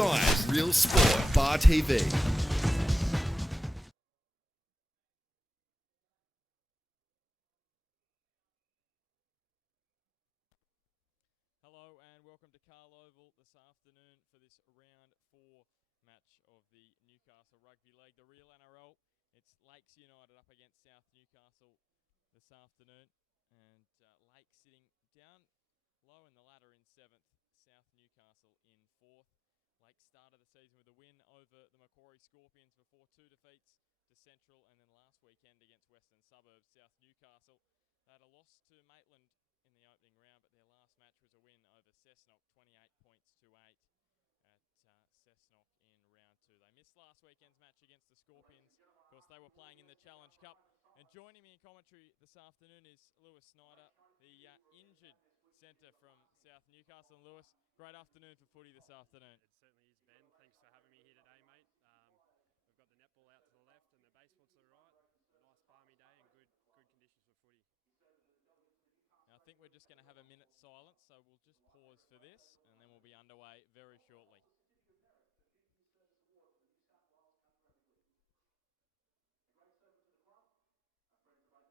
Sky's Real Sport Bar TV. Hello and welcome to Carl Oval this afternoon for this round 4 match of the Newcastle Rugby League, the real NRL. It's Lakes United up against South Newcastle this afternoon, and Lakes sitting down low in the ladder in 7th, South Newcastle in 4th. Lakes started the season with a win over the Macquarie Scorpions before 2 defeats to Central, and then last weekend against Western Suburbs, South Newcastle. They had a loss to Maitland in the opening round, but their last match was a win over Cessnock, 28 points to 8 at Cessnock in round 2. They missed last weekend's match against the Scorpions. Of course, they were playing in the Challenge Cup. And joining me in commentary this afternoon is Lewis Snyder, the injured centre from South Newcastle. And Lewis, great afternoon for footy this afternoon. It certainly is, Ben. Thanks for having me here today, mate. We've got the netball out to the left and the baseball to the right. Nice balmy day and good conditions for footy. Now, I think we're just going to have a minute's silence, so we'll just pause for this, and then we'll be underway very shortly. A great circle to the club, and friends to both officials and players. Please join me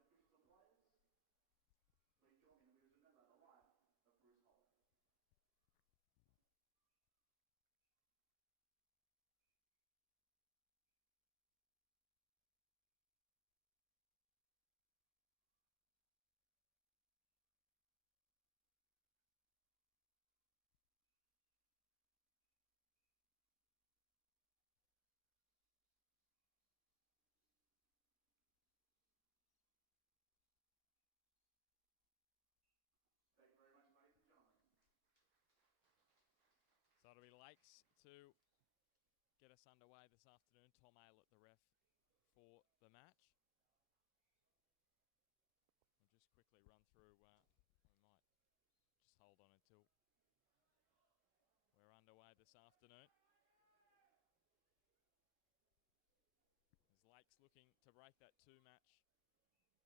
in the remember the life of Bruce Hollis. Thank you very much, ladies and gentlemen. So it'll be Lakes to get us underway this afternoon. Tom Aylett, the ref for the match. We'll just quickly run through, we might just hold on until we're underway this afternoon. As Lakes looking to break that 2-match winless run in round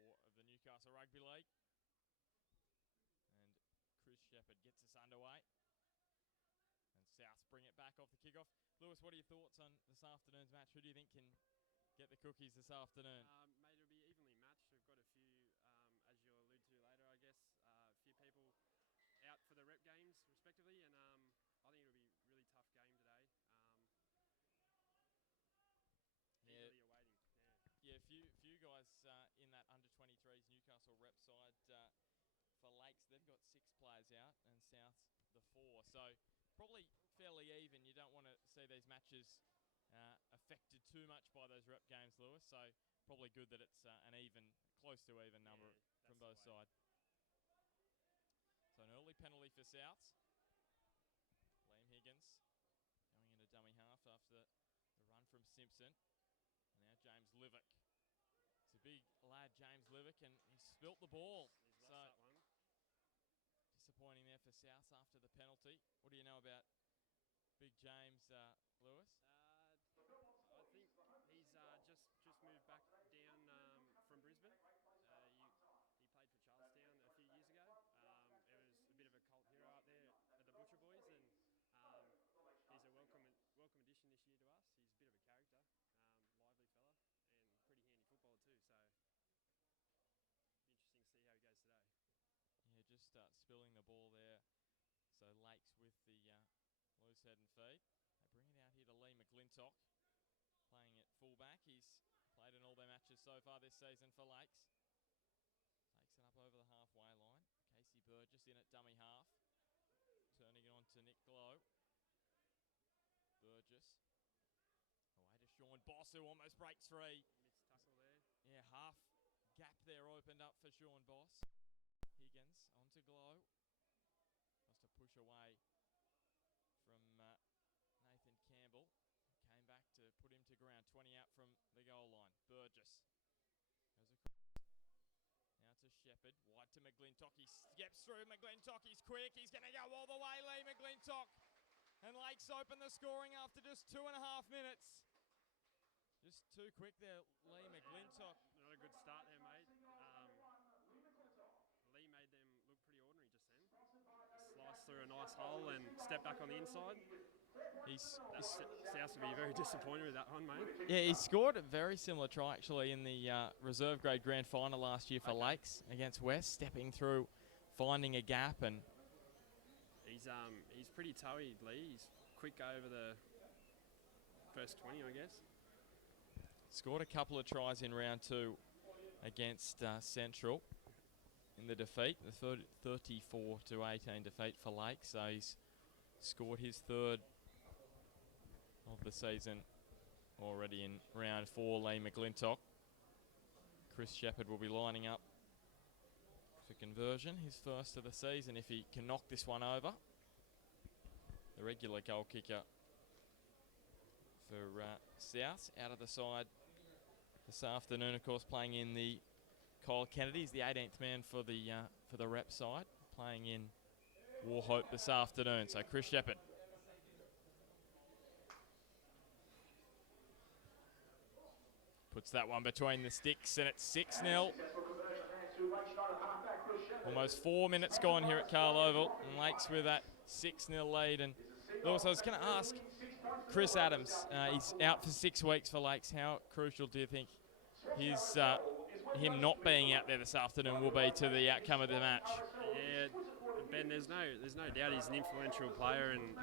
4 of the Newcastle Rugby League. And Chris Shepherd gets us underway. And Souths bring it back off the kickoff. Lewis, what are your thoughts on this afternoon's match? Who do you think can get the cookies this afternoon? Mate, it'll be evenly matched. We've got a few, as you'll allude to later, I guess, a few people out for the rep games, respectively. And I think it'll be a really tough game today. Eagerly awaiting. Yeah, few guys in that under-23s Newcastle rep side. For Lakes, they've got 6 players out, and South's the 4. So probably fairly even. You don't want to see these matches affected too much by those rep games, Lewis. So probably good that it's an even, close to even number from both sides. So an early penalty for Souths. Liam Higgins going into dummy half after the run from Simpson. And now James Livick. It's a big lad, James Livick, and he spilt the ball. He's lost that one. Disappointing there for South after the penalty. What do you know about big James, Lewis? I think he's just moved back down from Brisbane. He played for Charlestown a few years ago. It was a bit of a cult hero up there at the Butcher Boys, and he's a welcome addition this year to us. He's a bit of a character, lively fella, and pretty handy footballer too. So interesting to see how he goes today. Yeah, just spilling the ball there. So Lakes with the loose head and feet. They bring it out here to Lee McGlintock, playing at fullback. He's played in all their matches so far this season for Lakes. Takes it up over the halfway line. Casey Burgess in at dummy half. Turning it on to Nick Glow. Burgess. Away to Sean Boss, who almost breaks free. Missed tackle there. Yeah, half gap there opened up for Sean Boss. Higgins onto Glow. Wants to push away from Nathan Campbell. Came back to put him to ground. 20 out from the goal line. Burgess goes across. Now to Shepherd. Wide to McGlintock. He steps through. McGlintock. He's quick. He's going to go all the way. Lee McGlintock. And Lakes open the scoring after just 2.5 minutes. Just too quick there, Lee McGlintock. Not a good start there, mate. Lee made them look pretty ordinary just then. Sliced through a nice hole and step back on the inside. South will be very disappointed with that one, mate. Yeah, he scored a very similar try actually in the reserve grade grand final last year for Lakes against West, stepping through, finding a gap, and he's pretty toey, Lee. He's quick over the first 20, I guess. scored a couple of tries in round 2 against Central in the defeat, the 34-18 defeat for Lakes. So he's scored his 3rd of the season already in round 4. Lee McGlintock. Chris Shepherd will be lining up for conversion, his first of the season, if he can knock this one over. The regular goal kicker for South out of the side this afternoon, of course, playing in the Kyle Kennedy. He's the 18th man for the rep side, playing in Warhope this afternoon. So Chris Shepherd. Puts that one between the sticks, and it's 6-0. Almost 4 minutes gone here at Carl Oval, and Lakes with that 6-0 lead. And Lewis, I was going to ask Chris Adams, he's out for 6 weeks for Lakes. How crucial do you think him not being out there this afternoon will be to the outcome of the match? Yeah, Ben, there's no doubt he's an influential player and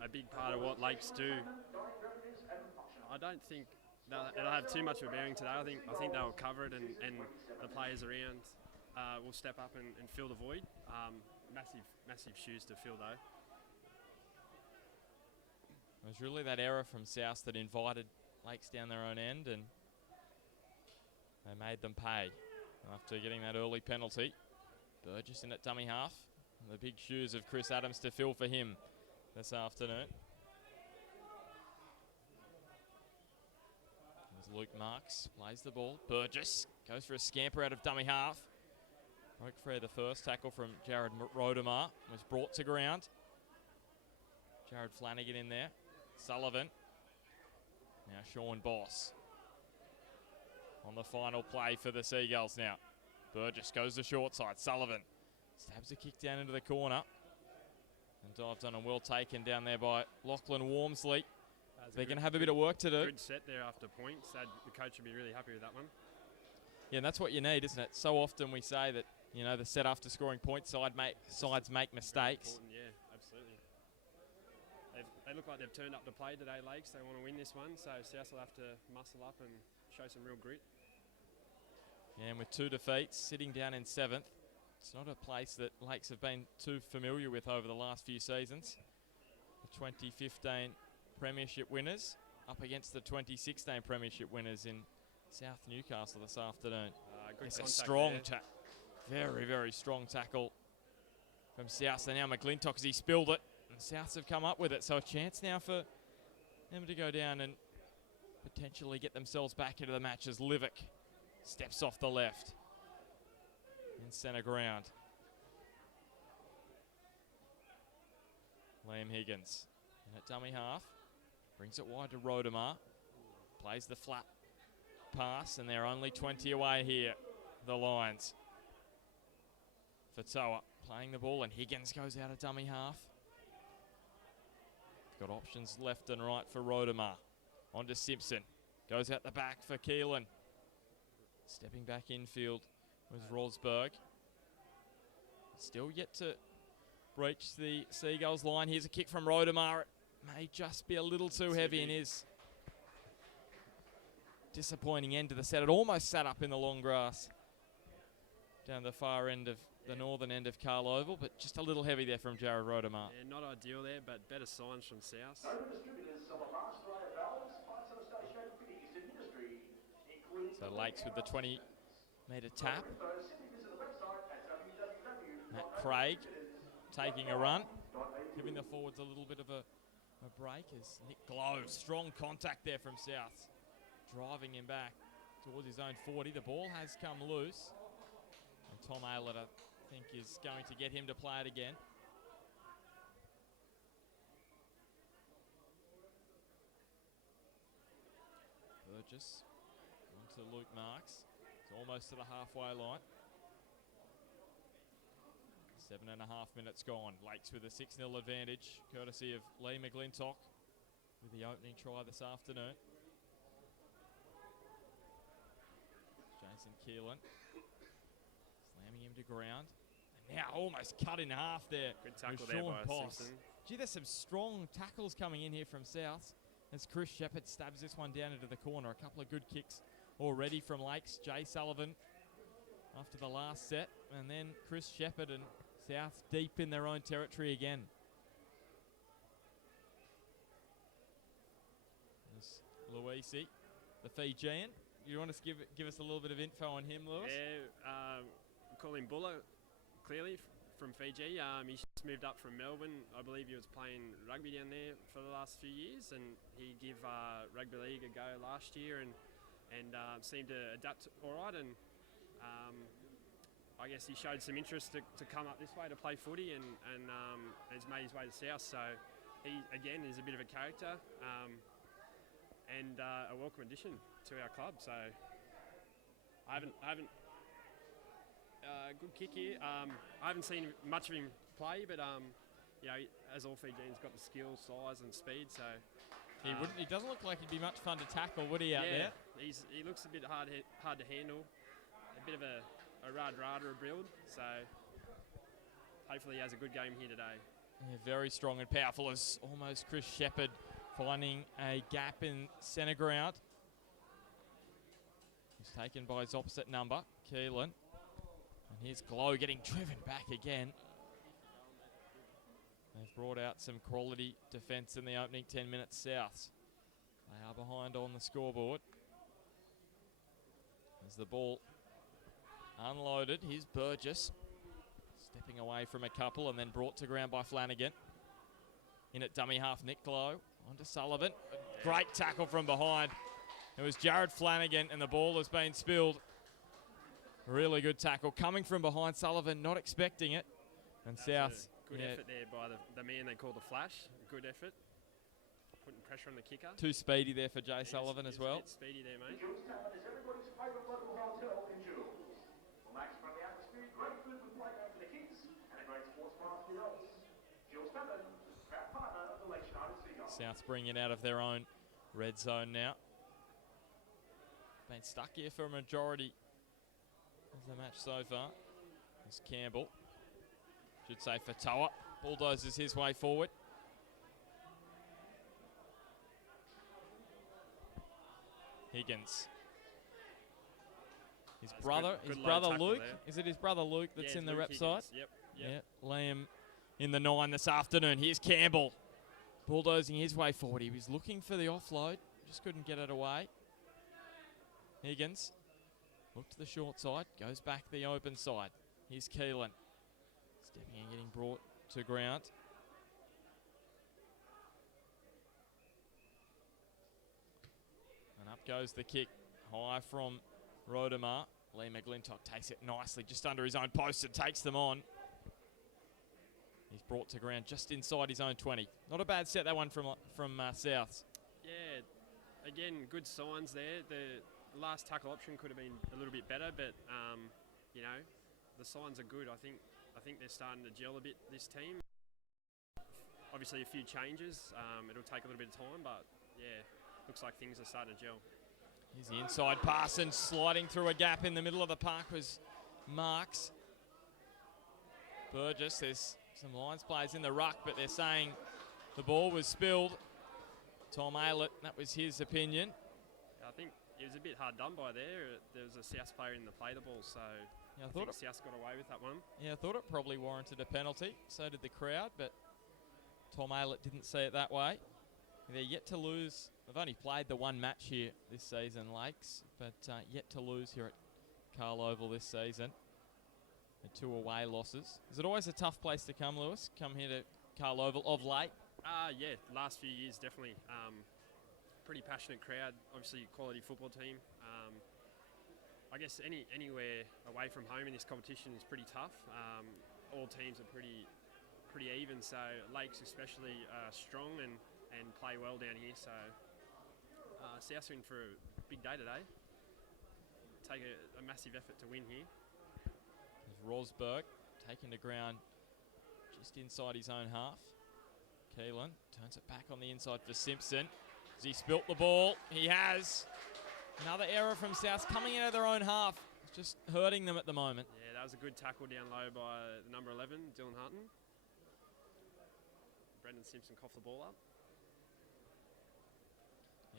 a big part of what Lakes do. I don't think it'll have too much of a bearing today. I think they'll cover it, and the players around will step up and fill the void. Massive shoes to fill, though. It was really that error from South that invited Lakes down their own end, and they made them pay after getting that early penalty. Burgess in at dummy half. The big shoes of Chris Adams to fill for him this afternoon. As Luke Marks plays the ball. Burgess goes for a scamper out of dummy half. Broke free the first tackle from Jared Rodemar. Was brought to ground. Jared Flanagan in there. Sullivan. Now Sean Boss. On the final play for the Seagulls now. Burgess goes to short side. Sullivan stabs a kick down into the corner. And dived on and well taken down there by Lachlan Wormsley. They're going to have a bit of work to do. Good set there after points. The coach would be really happy with that one. Yeah, and that's what you need, isn't it? So often we say that, you know, the set after scoring points sides make mistakes. Yeah, absolutely. They look like they've turned up to play today, Lakes. They want to win this one, so South will have to muscle up and show some real grit. Yeah, and with 2 defeats, sitting down in 7th, it's not a place that Lakes have been too familiar with over the last few seasons. The 2015 Premiership winners up against the 2016 Premiership winners in South Newcastle this afternoon. It's a strong very, very strong tackle from South. And now McGlintock, as he spilled it, and Souths have come up with it. So a chance now for them to go down and potentially get themselves back into the match as Livick steps off the left in centre ground. Liam Higgins in at dummy half. Brings it wide to Rodemar. Plays the flat pass, and they're only 20 away here, the Lions. Fatoa playing the ball, and Higgins goes out of dummy half. Got options left and right for Rodemar. On to Simpson. Goes out the back for Keelan. Stepping back infield was Rosberg. Still yet to breach the Seagulls line. Here's a kick from Rodemar. May just be a little too heavy in his disappointing end to the set. It almost sat up in the long grass down the far end of the northern end of Carl Oval, but just a little heavy there from Jared Rodemar. Yeah, not ideal there, but better signs from South. So Lakes with the 20-metre tap. Matt Craig taking a run, giving the forwards a little bit of a break as Nick Glow, strong contact there from South, driving him back towards his own 40. The ball has come loose, and Tom Aylett, I think, is going to get him to play it again. Burgess onto Luke Marks. It's almost to the halfway line. 7.5 minutes gone. Lakes with a 6-0 advantage, courtesy of Lee McGlintock with the opening try this afternoon. Jason Keelan slamming him to ground. And now almost cut in half there. Good tackle with there Sean by Boss. Simpson. Gee, there's some strong tackles coming in here from South as Chris Shepherd stabs this one down into the corner. A couple of good kicks already from Lakes. Jay Sullivan after the last set, and then Chris Shepherd and South deep in their own territory again. There's Luisi, the Fijian. You want to give us a little bit of info on him, Lewis? Yeah, we call him Bulla, clearly, from Fiji. He's just moved up from Melbourne. I believe he was playing rugby down there for the last few years, and he gave rugby league a go last year and seemed to adapt all right. And I guess he showed some interest to come up this way to play footy and has made his way to South. So he, again, is a bit of a character and a welcome addition to our club. So I haven't good kick here. I haven't seen much of him play, but you know, as all Fijians, got the skill, size, and speed. So He doesn't look like he'd be much fun to tackle, would he, out there? He looks a bit hard to handle. A bit of a rada build. So hopefully he has a good game here today. Yeah, very strong and powerful as almost Chris Shepherd finding a gap in centre ground. He's taken by his opposite number, Keelan. And here's Glow getting driven back again. They've brought out some quality defence in the opening 10 minutes Souths. They are behind on the scoreboard. As the ball unloaded, here's Burgess. Stepping away from a couple and then brought to ground by Flanagan. In at dummy half, Nick Glow. On to Sullivan. A great tackle from behind. It was Jared Flanagan and the ball has been spilled. Really good tackle coming from behind. Sullivan not expecting it. And South. Good effort there by the man they call the Flash. Good effort. Putting pressure on the kicker. Too speedy there for Jay Sullivan as well. A bit speedy there, mate. Jules Tavern is everybody's favourite local hotel in Jules. Relax from the atmosphere, great food and playground for the kids, and a great sports bar for the adults. Jules Tavern, proud partner of the Lakes United Seagulls. South bring it out of their own red zone now. Been stuck here for a majority of the match so far. There's Campbell. Should say for Toa. Bulldozes his way forward. Higgins. His brother Luke. There. Is it his brother Luke that's in the Luke rep Higgins. side? Yep. Yeah. Liam in the 9 this afternoon. Here's Campbell. Bulldozing his way forward. He was looking for the offload. Just couldn't get it away. Higgins. Look to the short side. Goes back the open side. Here's Keelan. Stepping and getting brought to ground. And up goes the kick. High from Rodemar. Lee McGlintock takes it nicely just under his own post and takes them on. He's brought to ground just inside his own 20. Not a bad set, that one from Souths. Yeah, again, good signs there. The last tackle option could have been a little bit better, but you know, the signs are good. I think they're starting to gel a bit, this team. Obviously a few changes. It'll take a little bit of time, but yeah, looks like things are starting to gel. Here's the inside pass and sliding through a gap in the middle of the park was Marks. Burgess, there's some Lions players in the ruck, but they're saying the ball was spilled. Tom Aylett, that was his opinion. I think it was a bit hard done by there. There was a South player in the play the ball, so Yeah, I think South got away with that one. Yeah, I thought it probably warranted a penalty. So did the crowd, but Tom Aylett didn't see it that way. They're yet to lose. They've only played the one match here this season, Lakes, but yet to lose here at Carl Oval this season. The 2 away losses. Is it always a tough place to come, Lewis? Come here to Carl Oval of late? Yeah, last few years definitely. Pretty passionate crowd. Obviously, quality football team. I guess anywhere away from home in this competition is pretty tough. All teams are pretty even, so Lakes especially strong and play well down here. So South's in for a big day today. Take a massive effort to win here. There's Rosberg taken to ground just inside his own half. Keelan turns it back on the inside for Simpson. Has he spilt the ball? He has. Another error from South coming out of their own half. It's just hurting them at the moment. Yeah, that was a good tackle down low by the number 11, Dylan Hutton. Brendan Simpson coughed the ball up.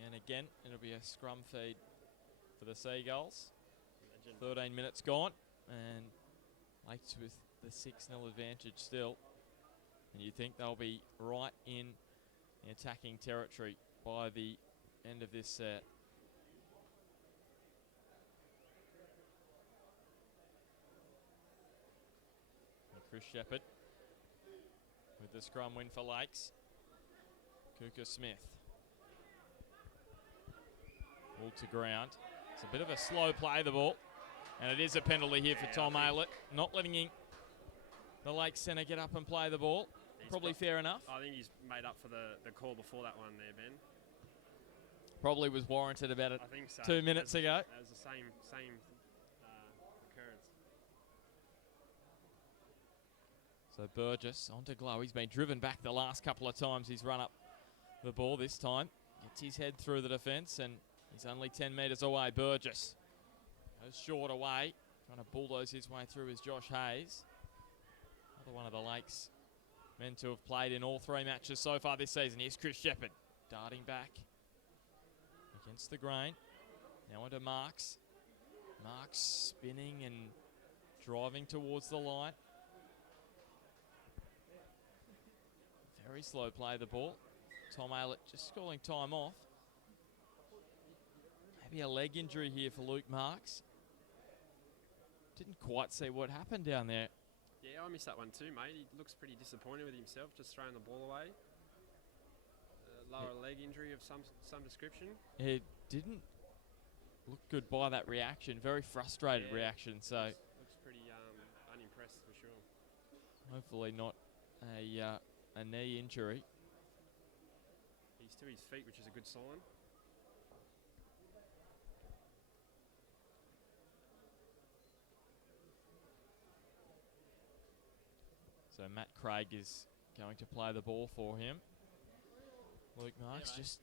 And again, it'll be a scrum feed for the Seagulls. Imagine. 13 minutes gone, and Lakes with the 6-0 advantage still. And you think they'll be right in the attacking territory by the end of this set. And Chris Shepherd with the scrum win for Lakes. Kuka Smith. Ball to ground. It's a bit of a slow play, the ball. And it is a penalty here for Tom Aylett. Not letting the Lakes centre get up and play the ball. Probably fair enough. I think he's made up for the call before that one there, Ben. Probably was warranted about it I think so. 2 minutes ago. That was the same occurrence. So Burgess onto Glow. He's been driven back the last couple of times he's run up the ball. This time gets his head through the defence, and he's only 10 metres away. Burgess goes short away. Trying to bulldoze his way through is Josh Hayes. Another one of the Lakes men to have played in all 3 matches so far this season. Here's Chris Shepherd darting back against the grain. Now into Marks. Marks spinning and driving towards the line. Very slow play the ball. Tom Aylett just calling time off. Maybe a leg injury here for Luke Marks. Didn't quite see what happened down there. Yeah, I missed that one too, mate. He looks pretty disappointed with himself, just throwing the ball away. Lower leg injury of some description. It didn't look good by that reaction. Very frustrated reaction. So looks pretty unimpressed for sure. Hopefully not a knee injury. He's to his feet, which is a good sign. So Matt Craig is going to play the ball for him. Luke Marks just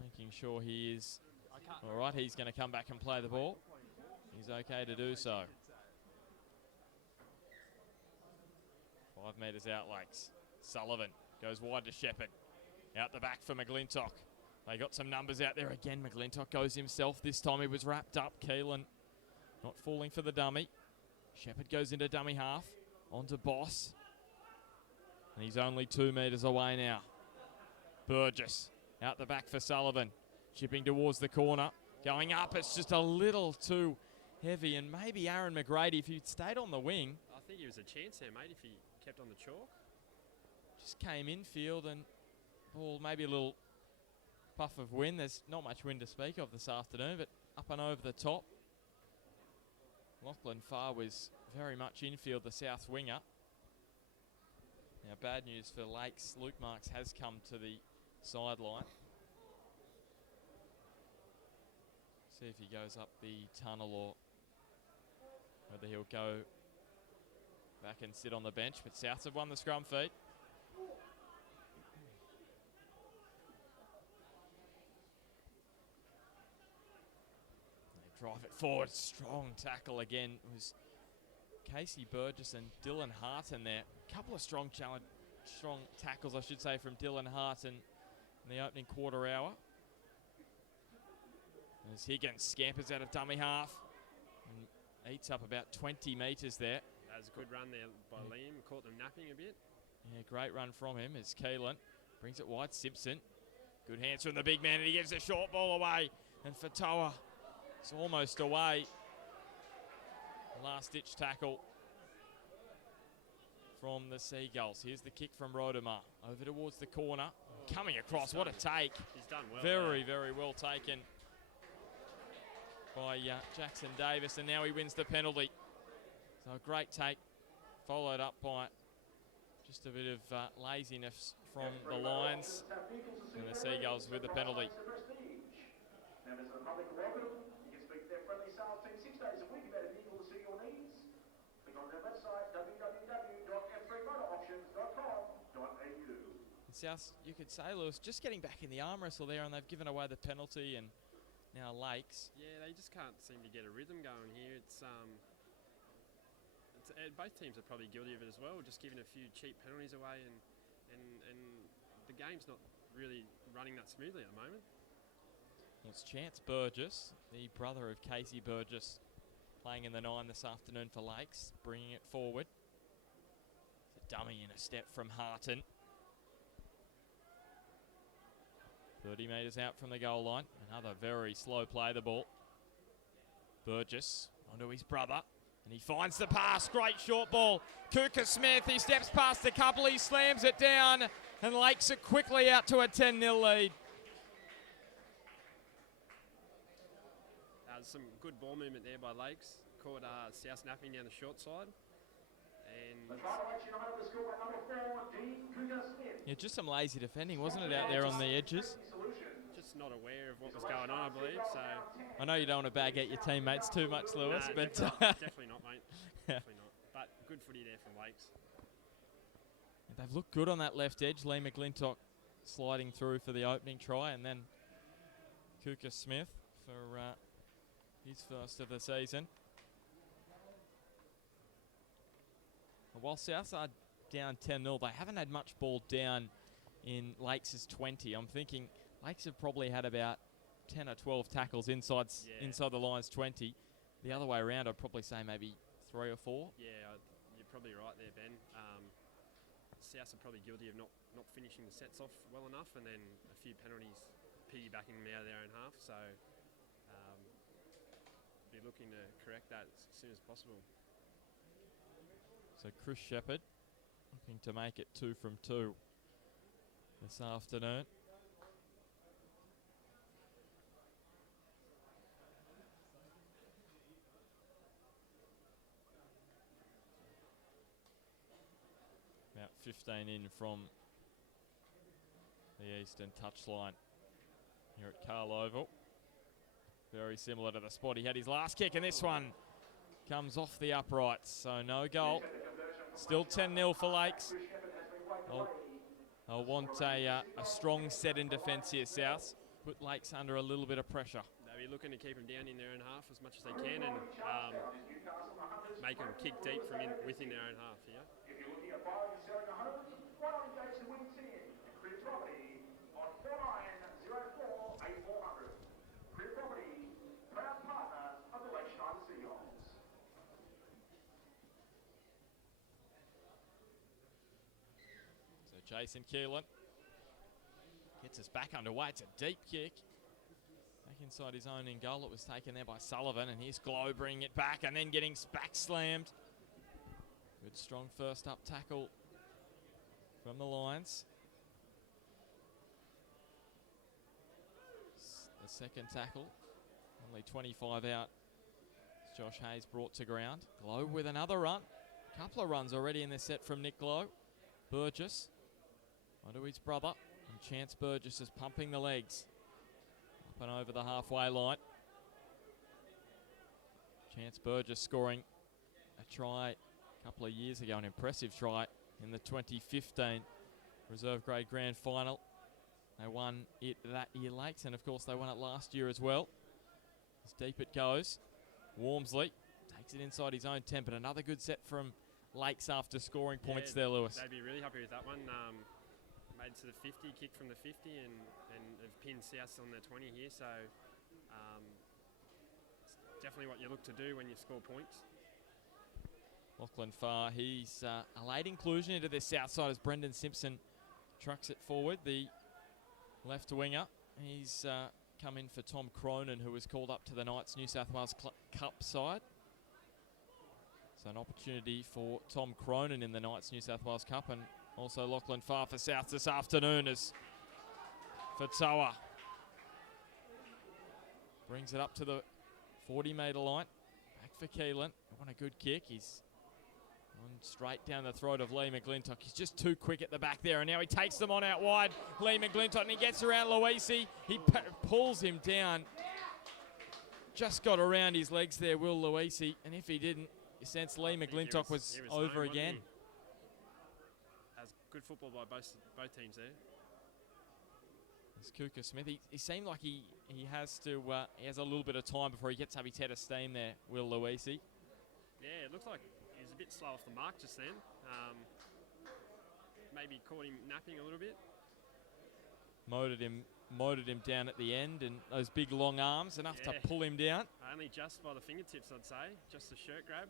making sure he is all right. He's going to come back and play the ball. He's okay to do so. 5 metres out, Lakes. Sullivan goes wide to Shepherd. Out the back for McGlintock. They got some numbers out there again. McGlintock goes himself. This time he was wrapped up. Keelan not falling for the dummy. Shepherd goes into dummy half. On to Boss. And he's only 2 metres away now. Burgess out the back for Sullivan. Chipping towards the corner. Going up. It's just a little too heavy. And maybe Aaron McGrady, if he'd stayed on the wing. I think he was a chance there, mate, if he kept on the chalk. Just came infield and ball maybe a little puff of wind. There's not much wind to speak of this afternoon, but up and over the top. Lachlan Farr was very much infield, the south winger. Now bad news for Lakes. Luke Marks has come to the sideline. See if he goes up the tunnel or whether he'll go back and sit on the bench. But Souths have won the scrum feed. They drive it forward. Strong tackle again. It was Casey Burgess and Dylan Harton there. A couple of strong tackles, I should say, from Dylan Harton in the opening quarter hour. As Higgins scampers out of dummy half and eats up about 20 metres there. That was a good run there by Liam. Caught them napping a bit. Yeah, great run from him as Keelan brings it wide. Simpson. Good hands from the big man, and he gives a short ball away. And Fatoa is almost away. Last-ditch tackle from the Seagulls. Here's the kick from Rodemar. Over towards the corner. Coming across. What a take. He's done well. Very well taken by Jackson Davis. And now he wins the penalty. So a great take. Followed up by just a bit of laziness from the Lions. And the Seagulls with the penalty. Members of the public are welcome. You can speak to their friendly sales team 6 days a week about a vehicle to suit your needs. Click on their website, www South, you could say, Lewis, just getting back in the arm wrestle there, and they've given away the penalty, and now Lakes. Yeah, they just can't seem to get a rhythm going here. Both teams are probably guilty of it as well, just giving a few cheap penalties away, and the game's not really running that smoothly at the moment. Well, it's Chance Burgess, the brother of Casey Burgess, playing in the 9 this afternoon for Lakes, bringing it forward. It's a dummy in a step from Harton. 30 metres out from the goal line. Another very slow play the ball. Burgess onto his brother. And he finds the pass. Great short ball. Kuka Smith, he steps past a couple. He slams it down. And Lakes it quickly out to a 10-0 lead. Some good ball movement there by Lakes. Caught South snapping down the short side. And yeah, just some lazy defending, wasn't it, out there on the edges? Just not aware of what was going on, I believe. So I know you don't want to bag out your teammates too much, Lewis, no, but definitely not, mate. Definitely not. But good footy there from Lakes. They've looked good on that left edge. Lee McGlintock sliding through for the opening try, and then Kuka Smith for his first of the season. While Souths are down 10-0, they haven't had much ball down in Lakes' 20. I'm thinking Lakes have probably had about 10 or 12 tackles inside the Lions' 20. The other way around, I'd probably say maybe 3 or 4. Yeah, you're probably right there, Ben. Souths are probably guilty of not finishing the sets off well enough, and then a few penalties piggybacking them out of their own half. So be looking to correct that as soon as possible. So Chris Shepherd looking to make it 2 from 2 this afternoon. About 15 in from the eastern touchline here at Carl Oval. Very similar to the spot he had his last kick, and this one comes off the uprights, so no goal. Still 10-0 for Lakes. They'll want a strong set in defence here, South. Put Lakes under a little bit of pressure. They'll be looking to keep them down in their own half as much as they can, and make them kick deep from within their own half. Yeah. If you're looking at buying and selling a home, why not engage the winning team? Crib Property on 4904 8400. Crib Property, proud partner of the Lakeshide Seagulls. So Jason Keelan gets us back underway. It's a deep kick. Back inside his own in goal. It was taken there by Sullivan, and here's Glow bringing it back and then getting back slammed. Good strong first up tackle from the Lions. The second tackle, only 25 out. Josh Hayes brought to ground. Glow with another run. A couple of runs already in this set from Nick Glow. Burgess onto his brother. And Chance Burgess is pumping the legs. Up and over the halfway line. Chance Burgess scoring a try a couple of years ago, an impressive try in the 2015 Reserve Grade Grand Final. They won it that year, Lakes, and of course they won it last year as well. As deep it goes. Wormsley takes it inside his own 10, but another good set from Lakes after scoring points there, Lewis. They'd be really happy with that one. Made it to the 50, kicked from the 50, and have pinned South on the 20 here, so it's definitely what you look to do when you score points. Lachlan Farr, he's a late inclusion into this South side as Brendan Simpson trucks it forward, the left winger. He's come in for Tom Cronin, who was called up to the Knights New South Wales Cup side. So an opportunity for Tom Cronin in the Knights New South Wales Cup, and also Lachlan Farr for South this afternoon as Fatoa brings it up to the 40-metre line. Back for Keelan. What a good kick. He's on straight down the throat of Lee McGlintock. He's just too quick at the back there, and now he takes them on out wide. Lee McGlintock, and he gets around Luisi. He pulls him down. Just got around his legs there, Will Luisi, and if he didn't, you sense Lee McGlintock was over again. As good football by both teams there. It's Kuka Smith. He seemed like he has to. He has a little bit of time before he gets up his head of steam there, Will Luisi. Yeah, it looked like he was a bit slow off the mark just then. Maybe caught him napping a little bit. Motored him down at the end, and those big long arms enough to pull him down. Only just by the fingertips, I'd say. Just the shirt grab.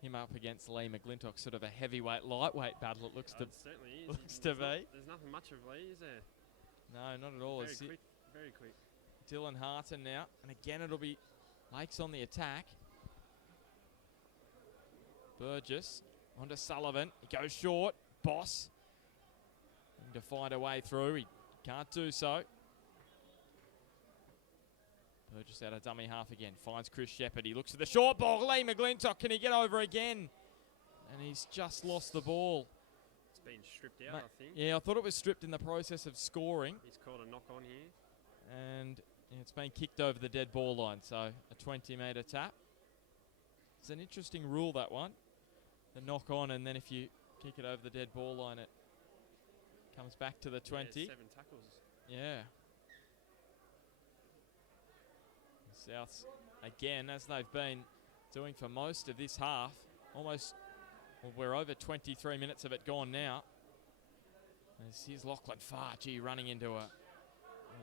Him up against Lee McGlintock, sort of a heavyweight, lightweight battle. It looks to It certainly is. looks to be. There's nothing much of Lee, is there? No, not at all. Very quick. Very quick. Dylan Harton now, and again it'll be Lakes on the attack. Burgess onto Sullivan. He goes short. Boss to find a way through. He can't do so. Burgess out of dummy half again. Finds Chris Shepherd. He looks at the short ball. Lee McGlintock. Can he get over again? And he's just lost the ball. It's been stripped out, I think. Yeah, I thought it was stripped in the process of scoring. He's called a knock on here. And it's been kicked over the dead ball line. So a 20-metre tap. It's an interesting rule, that one. The knock on, and then if you kick it over the dead ball line, it comes back to the 20. Yeah, 7 tackles. Yeah. Souths, again, as they've been doing for most of this half, almost, well, we're over 23 minutes of it gone now. Here's Lachlan Fargee running into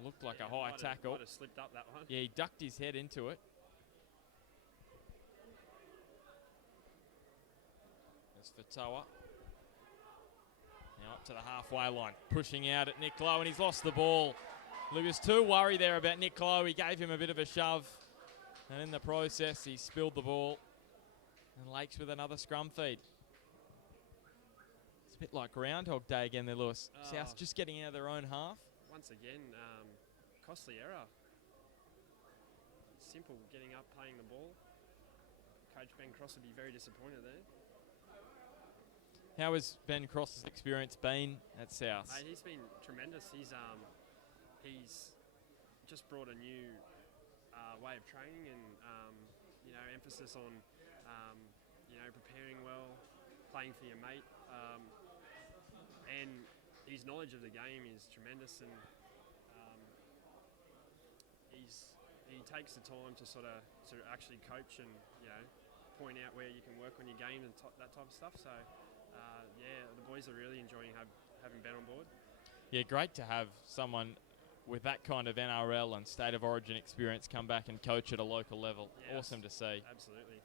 looked like a high tackle. Might have slipped up that one. Yeah, he ducked his head into it. That's for Toa. Now up to the halfway line, pushing out at Nick Lowe, and he's lost the ball. He was too worried there about Nick Lowe. He gave him a bit of a shove, and in the process, he spilled the ball. And Lakes with another scrum feed. It's a bit like Groundhog Day again there, Lewis. South's just getting out of their own half. Once again, costly error. Simple getting up, playing the ball. Coach Ben Cross would be very disappointed there. How has Ben Cross's experience been at South? He's been tremendous. He's just brought a new way of training and emphasis on preparing well, playing for your mate, and his knowledge of the game is tremendous, and he takes the time to sort of actually coach and point out where you can work on your game and that type of stuff. So the boys are really enjoying having Ben on board. Yeah, great to have someone with that kind of NRL and State of Origin experience come back and coach at a local level. Yes, awesome to see. Absolutely.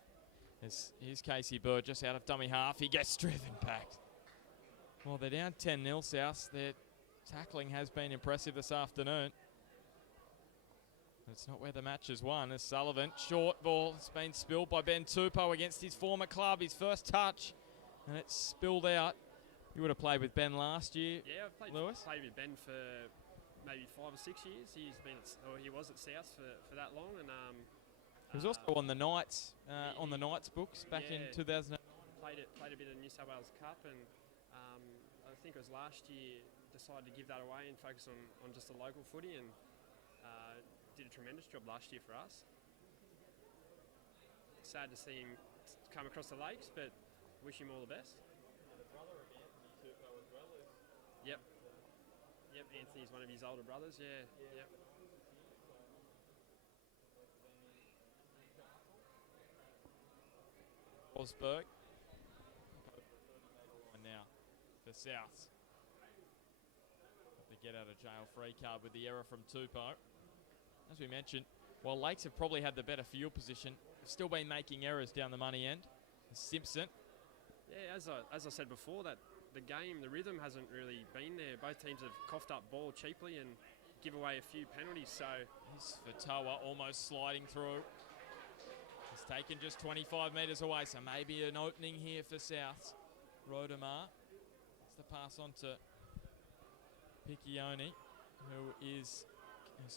Here's Casey Burgess out of dummy half. He gets driven back. Well, they're down 10-0 South. Their tackling has been impressive this afternoon. It's not where the match is won. As Sullivan, short ball, it's been spilled by Ben Tupou against his former club. His first touch, and it's spilled out. You would have played with Ben last year. Yeah, I've played with Ben for maybe 5 or 6 years. He was at South for that long, and he was also on the Knights books back in 2000. Played a bit of New South Wales Cup, and I think it was last year decided to give that away and focus on just the local footy, and did a tremendous job last year for us. Sad to see him come across the Lakes, but wish him all the best. Yep, Anthony's one of his older brothers, yeah. Yep. Osberg. Now for Souths. The get out of jail free card with the error from Tupou. As we mentioned, while Lakes have probably had the better field position, they've still been making errors down the money end. Simpson. Yeah, as I said before, that the rhythm hasn't really been there. Both teams have coughed up ball cheaply and give away a few penalties. So here's Fatoa almost sliding through. He's taken just 25 metres away, so maybe an opening here for South. Rodemar. It's the pass on to Piccioni, who has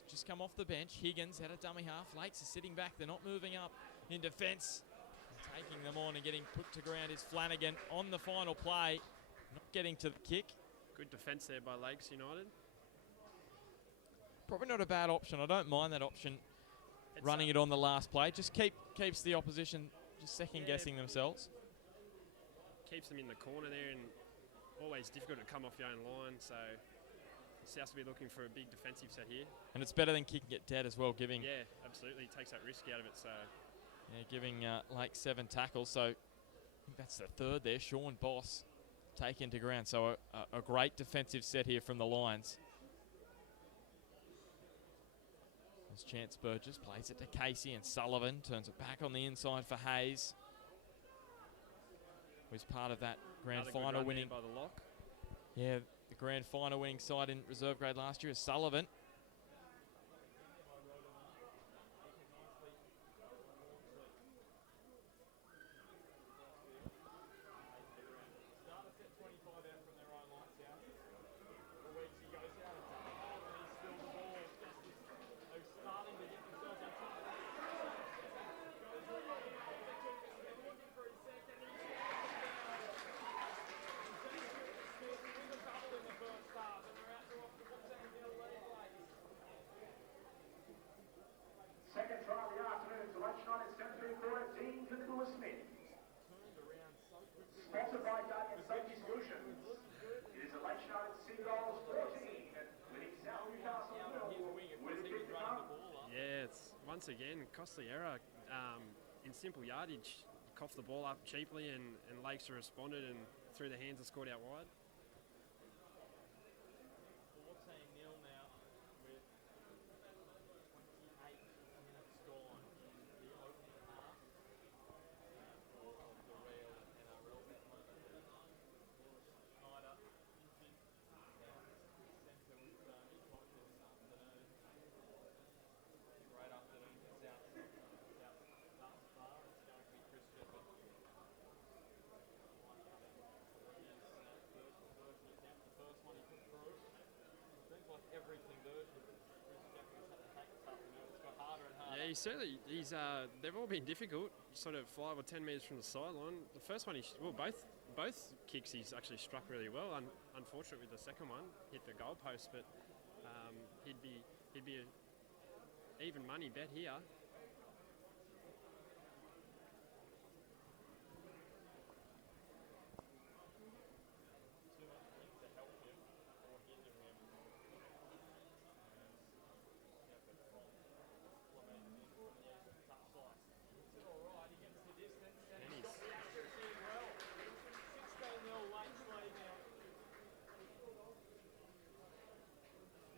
just come off the bench. Higgins out of dummy half. Lakes is sitting back. They're not moving up in defence. Taking them on and getting put to ground is Flanagan on the final play. Not getting to the kick. Good defence there by Lakes United. Probably not a bad option. I don't mind that option. Running it on the last play. Just keeps the opposition just second-guessing themselves. keeps them in the corner there, and always difficult to come off your own line. So South will be looking for a big defensive set here. And it's better than kicking it dead as well, giving absolutely takes that risk out of it. So giving Lake 7 tackles. So I think that's the third there. Sean Boss taken to ground. So a great defensive set here from the Lions. As Chance Burgess plays it to Casey, and Sullivan turns it back on the inside for Hayes. Was part of that grand final winning by the lock. Yeah, the grand final winning side in reserve grade last year is Sullivan. Second try of the afternoon to lunch night at 7:34 Dean Nicholas Smith. Sponsored by Guardian Safety Solutions. It is a late night at Seagulls 14, winning South Newcastle with a kick to come. Yeah, it's once again costly error in simple yardage. Coughed the ball up cheaply, and Lakes responded and through the hands and scored out wide. 14-0 now with 28 minutes gone in the opening half for the Real NRL. Schneider injured centre with Mitch Hodges this afternoon. Great afternoon for South thus far. It's going to be Chris Shepherd. The first one he put through. Seems like everything Virgin. Chris Shepherd's had to take it up, and it's got harder and harder. Yeah, he's they've all been difficult, sort of 5 or 10 metres from the sideline. The first one, both kicks he's actually struck really well. Unfortunate with the second one, hit the goalpost, but he'd be a even money bet here.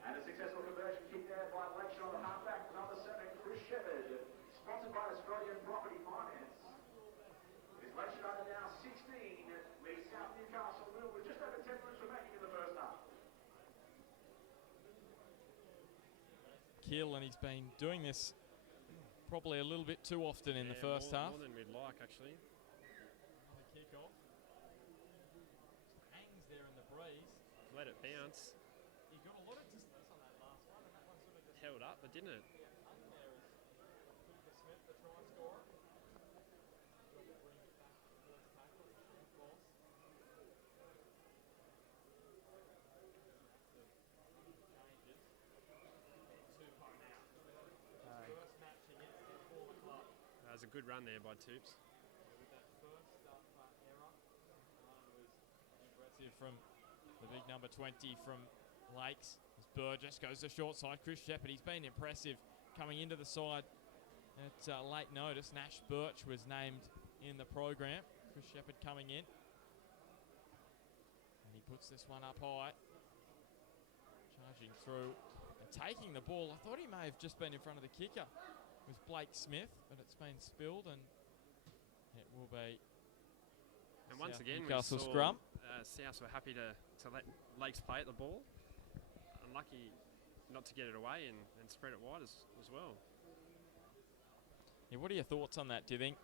And a successful conversion kick there by Lakeshore, the halfback, number 7, Chris Shepherd, sponsored by Australian Property Finance. Is Lakeshore now 16, leads South Newcastle nil with just over 10 minutes remaining in the first half. Kill, and he's been doing this probably a little bit too often in the first half. More than we'd like, actually. The kick off. Hangs there in the breeze. Let it bounce. He got a lot of distance on that last one, and that one sort of just Held up, but didn't it? hung there as Cooper Smith, the try scorer. Got to bring it back to the first tackle. Of course. Changes. 2 home out. First match against his former club. That was a good run there by Toops. With that first error, was impressive from the big number 20 from Lakes. As Burgess goes to short side, Chris Shepherd, he's been impressive coming into the side at late notice. Nash Birch was named in the program. Chris Shepherd coming in. And he puts this one up high. Charging through and taking the ball. I thought he may have just been in front of the kicker with Blake Smith, but it's been spilled, and it will be And once South again, Newcastle we saw scrum. South were happy to let Lakes play at the ball. Unlucky not to get it away and spread it wide as well. Yeah, what are your thoughts on that? Do you think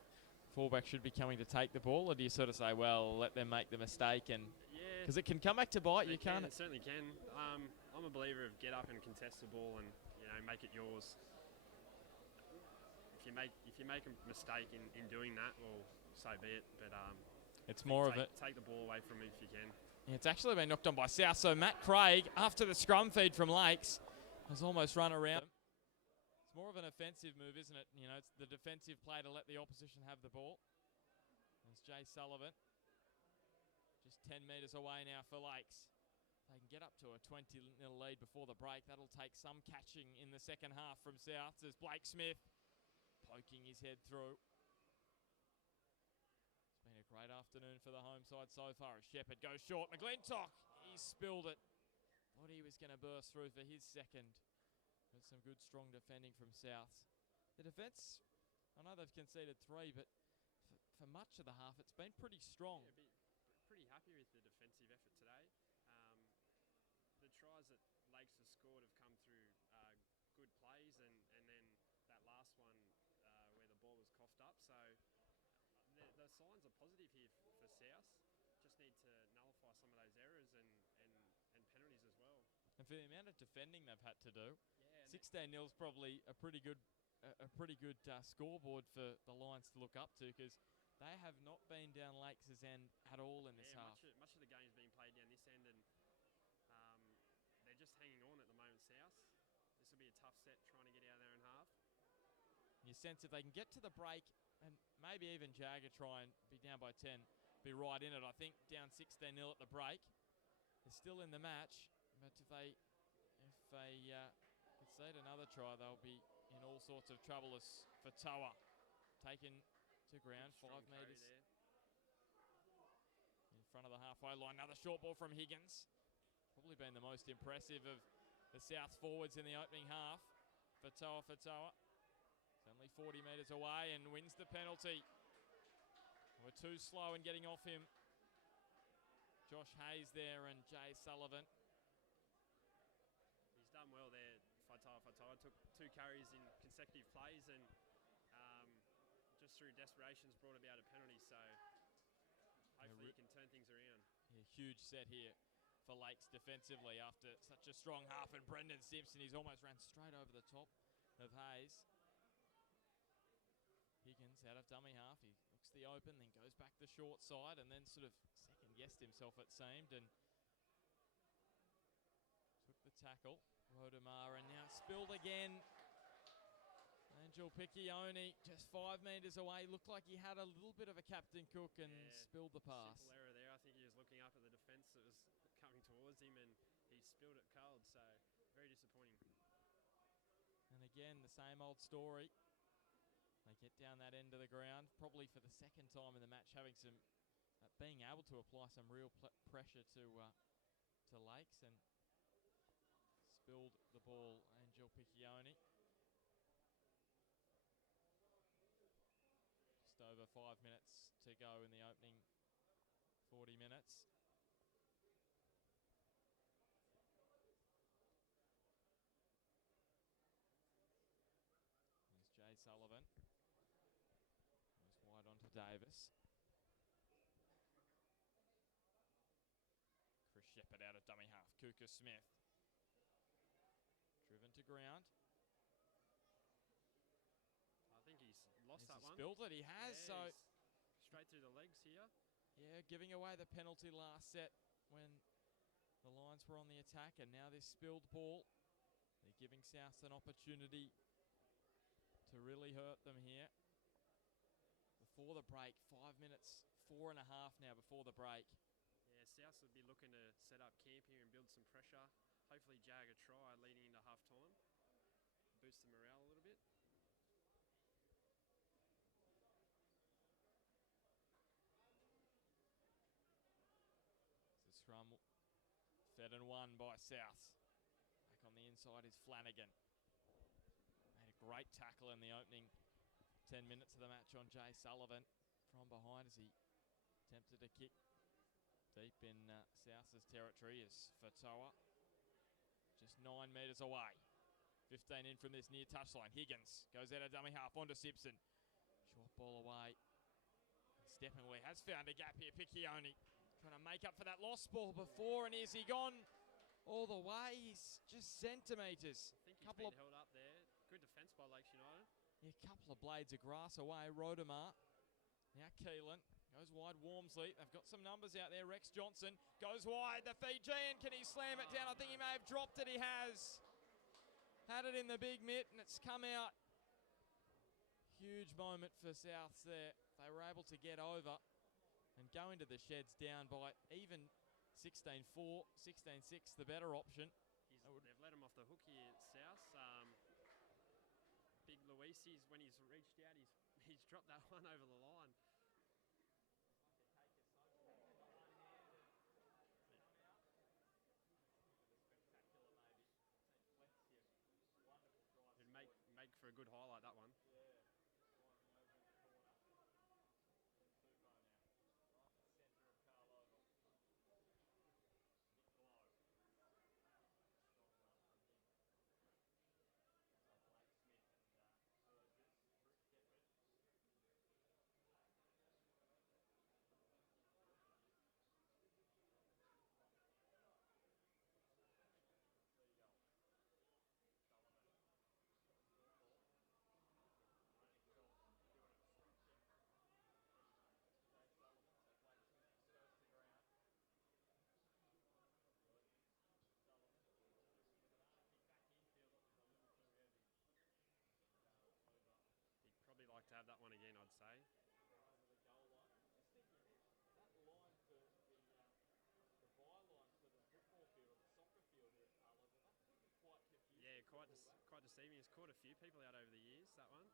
fullback should be coming to take the ball, or do you sort of say, well, let them make the mistake? And Yeah, because it can come back to bite you, can't It it? certainly can. I'm a believer of get up and contest the ball and make it yours. If you make a mistake in doing that, well, so be it. But It's more of it. Take the ball away from him if you can. Yeah, it's actually been knocked on by South. So Matt Craig, after the scrum feed from Lakes, has almost run around. It's more of an offensive move, isn't it? You know, it's the defensive play to let the opposition have the ball. There's Jay Sullivan. 10 metres away now for Lakes. They can get up to a 20-0 lead before the break. That'll take some catching in the second half from Souths as Blake Smith poking his head through. It's been a great afternoon for the home side so far as Shepherd goes short. McGlintock, he spilled it. Thought he was going to burst through for his second. But some good, strong defending from Souths. The defence, I know they've conceded 3, but for much of the half, it's been pretty strong. Yeah, pretty happy with the defensive effort today. The tries that Lakes has scored have come through good plays, and then that last one where the ball was coughed up. So the signs are positive here for South. Just need to nullify some of those errors and penalties as well. And for the amount of defending they've had to do, Yeah, 16-0 is probably a pretty good scoreboard for the Lions to look up to, because they have not been down Lakes' end at all in this half. Much of the game's being played down this end, and they're just hanging on at the moment, South. This will be a tough set trying to get out of their own half. You sense if they can get to the break, and maybe even Jagger try and be down by 10, be right in it. I think down 16-0 at the break. They're still in the match, but if they concede another try, they'll be in all sorts of trouble as Fatoa taken to ground, 5 metres in front of the halfway line. Another short ball from Higgins. Probably been the most impressive of the South forwards in the opening half. Fatoa. It's only 40 metres away and wins the penalty. We're too slow in getting off him. Josh Hayes there and Jay Sullivan. He's done well there. Fatoa took 2 carries in consecutive plays, and just through desperation's brought about a penalty, so hopefully he can turn things around. Yeah, huge set here for Lakes defensively after such a strong half, and Brendan Simpson, he's almost ran straight over the top of Hayes. Higgins out of dummy half, he looks the open, then goes back the short side, and then sort of second-guessed himself, it seemed, and took the tackle. Rodemar, and now spilled again. Angel Piccioni just 5 metres away. Looked like he had a little bit of a Captain Cook and spilled the pass. Simple error there. I think he was looking up at the defence that was coming towards him, and he spilled it cold, so very disappointing. And again, the same old story. They get down that end of the ground, probably for the second time in the match, having some, being able to apply some real pressure to Lakes, and spilled the ball, Angel Piccioni. Just over 5 minutes to go in the opening 40 minutes. There's Jay Sullivan. Goes wide onto Davis. Chris Shepherd out of dummy half. Kuka Smith. Driven to ground. I think he's lost that one. Spilled it, he has. Yeah, so straight through the legs here. Yeah, giving away the penalty last set when the Lions were on the attack, and now this spilled ball. They're giving South an opportunity to really hurt them here. Before the break, 5 minutes, 4.5 now before the break. Yeah, South would be looking to set up camp here and build some pressure. Hopefully Jagger try leading into half-time. Boost the morale a little bit. It's a scrum fed and won by South. Back on the inside is Flanagan. Made a great tackle in the opening 10 minutes of the match on Jay Sullivan from behind as he attempted to kick deep in South's territory as Fatoa. Just 9 metres away. 15 in from this near touchline. Higgins goes out of dummy half onto Simpson. Short ball away. Stepping where has found a gap here. Piccioni trying to make up for that lost ball before, and is he gone all the way? He's just centimetres. I think he's been held up there. Good defence by Lakes United. Yeah, a couple of blades of grass away. Rodemar. Now Keelan. Goes wide, Wormsley. They've got some numbers out there. Rex Johnson goes wide. The Fijian, can he slam it down? I think he may have dropped it. He has. Had it in the big mitt, and it's come out. Huge moment for Souths there. They were able to get over and go into the sheds down by even 16-4, 16-6, the better option. They've let him off the hook here, South. Big Luis, when he's reached out, he's dropped that one over the line. It'd make for a good highlight, that one. Probably like to have that one again, I'd say. Yeah, quite deceiving. He's caught a few people out over the years, that one.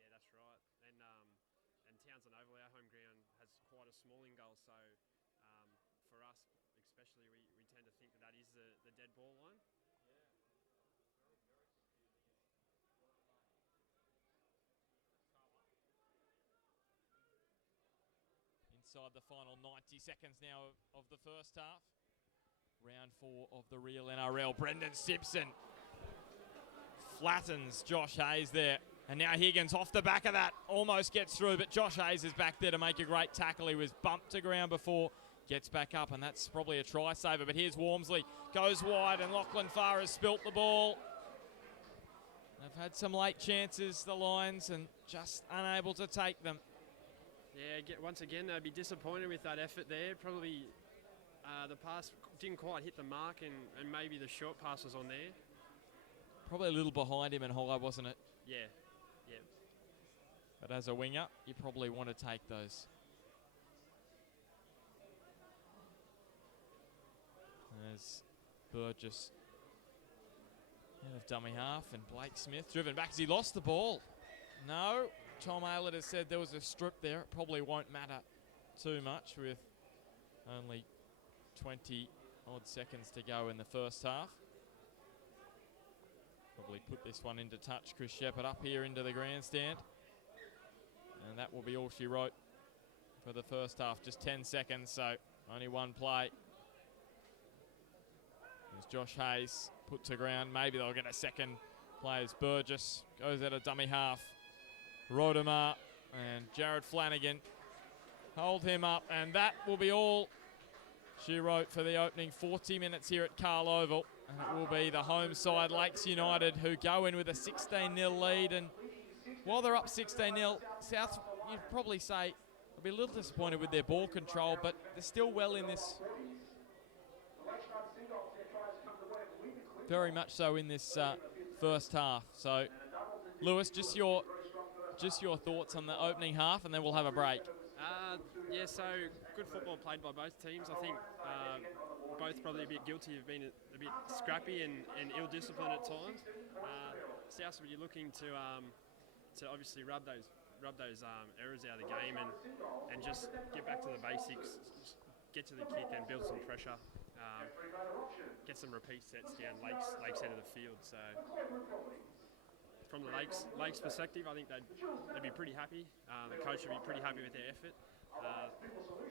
Yeah, that's right. And Townsend Oval, our home ground, has quite a small in goal, so for us especially, we tend to think that is the dead ball line. Inside the final 90 seconds now of the first half. Round 4 of the real NRL. Brendan Simpson flattens Josh Hayes there. And now Higgins off the back of that almost gets through, but Josh Hayes is back there to make a great tackle. He was bumped to ground before, gets back up, and that's probably a try saver. But here's Wormsley, goes wide, and Lachlan Farr has spilt the ball. They've had some late chances, the Lions, and just unable to take them. Yeah, once again, they'd be disappointed with that effort there. Probably the pass didn't quite hit the mark, and maybe the short pass was on there. Probably a little behind him and high, wasn't it? Yeah, yeah. But as a winger, you probably want to take those. There's Burgess out of dummy half, and Blake Smith driven back as he lost the ball. No, Tom Aylett has said there was a strip there. It probably won't matter too much with only 20 odd seconds to go in the first half. Probably put this one into touch. Chris Shepherd up here into the grandstand. And that will be all she wrote for the first half. Just 10 seconds, so only one play. There's Josh Hayes put to ground. Maybe they'll get a second play as Burgess goes out of dummy half. Rodemar and Jared Flanagan hold him up, and that will be all she wrote for the opening 40 minutes here at Carl Oval. And it will be the home side, Lakes United, who go in with a 16-0 lead. And while they're up 16-0, South, you'd probably say, will be a little disappointed with their ball control, but they're still well in this. Very much so in this first half. So, Lewis, just your thoughts on the opening half, and then we'll have a break. Yeah, so good football played by both teams. I think both probably a bit guilty of being a bit scrappy and ill-disciplined at times. South will be looking to obviously rub those errors out of the game and just get back to the basics, get to the kick and build some pressure. Get some repeat sets down Lakes end of the field. So from the Lakes perspective, I think they'd be pretty happy. The coach would be pretty happy with their effort.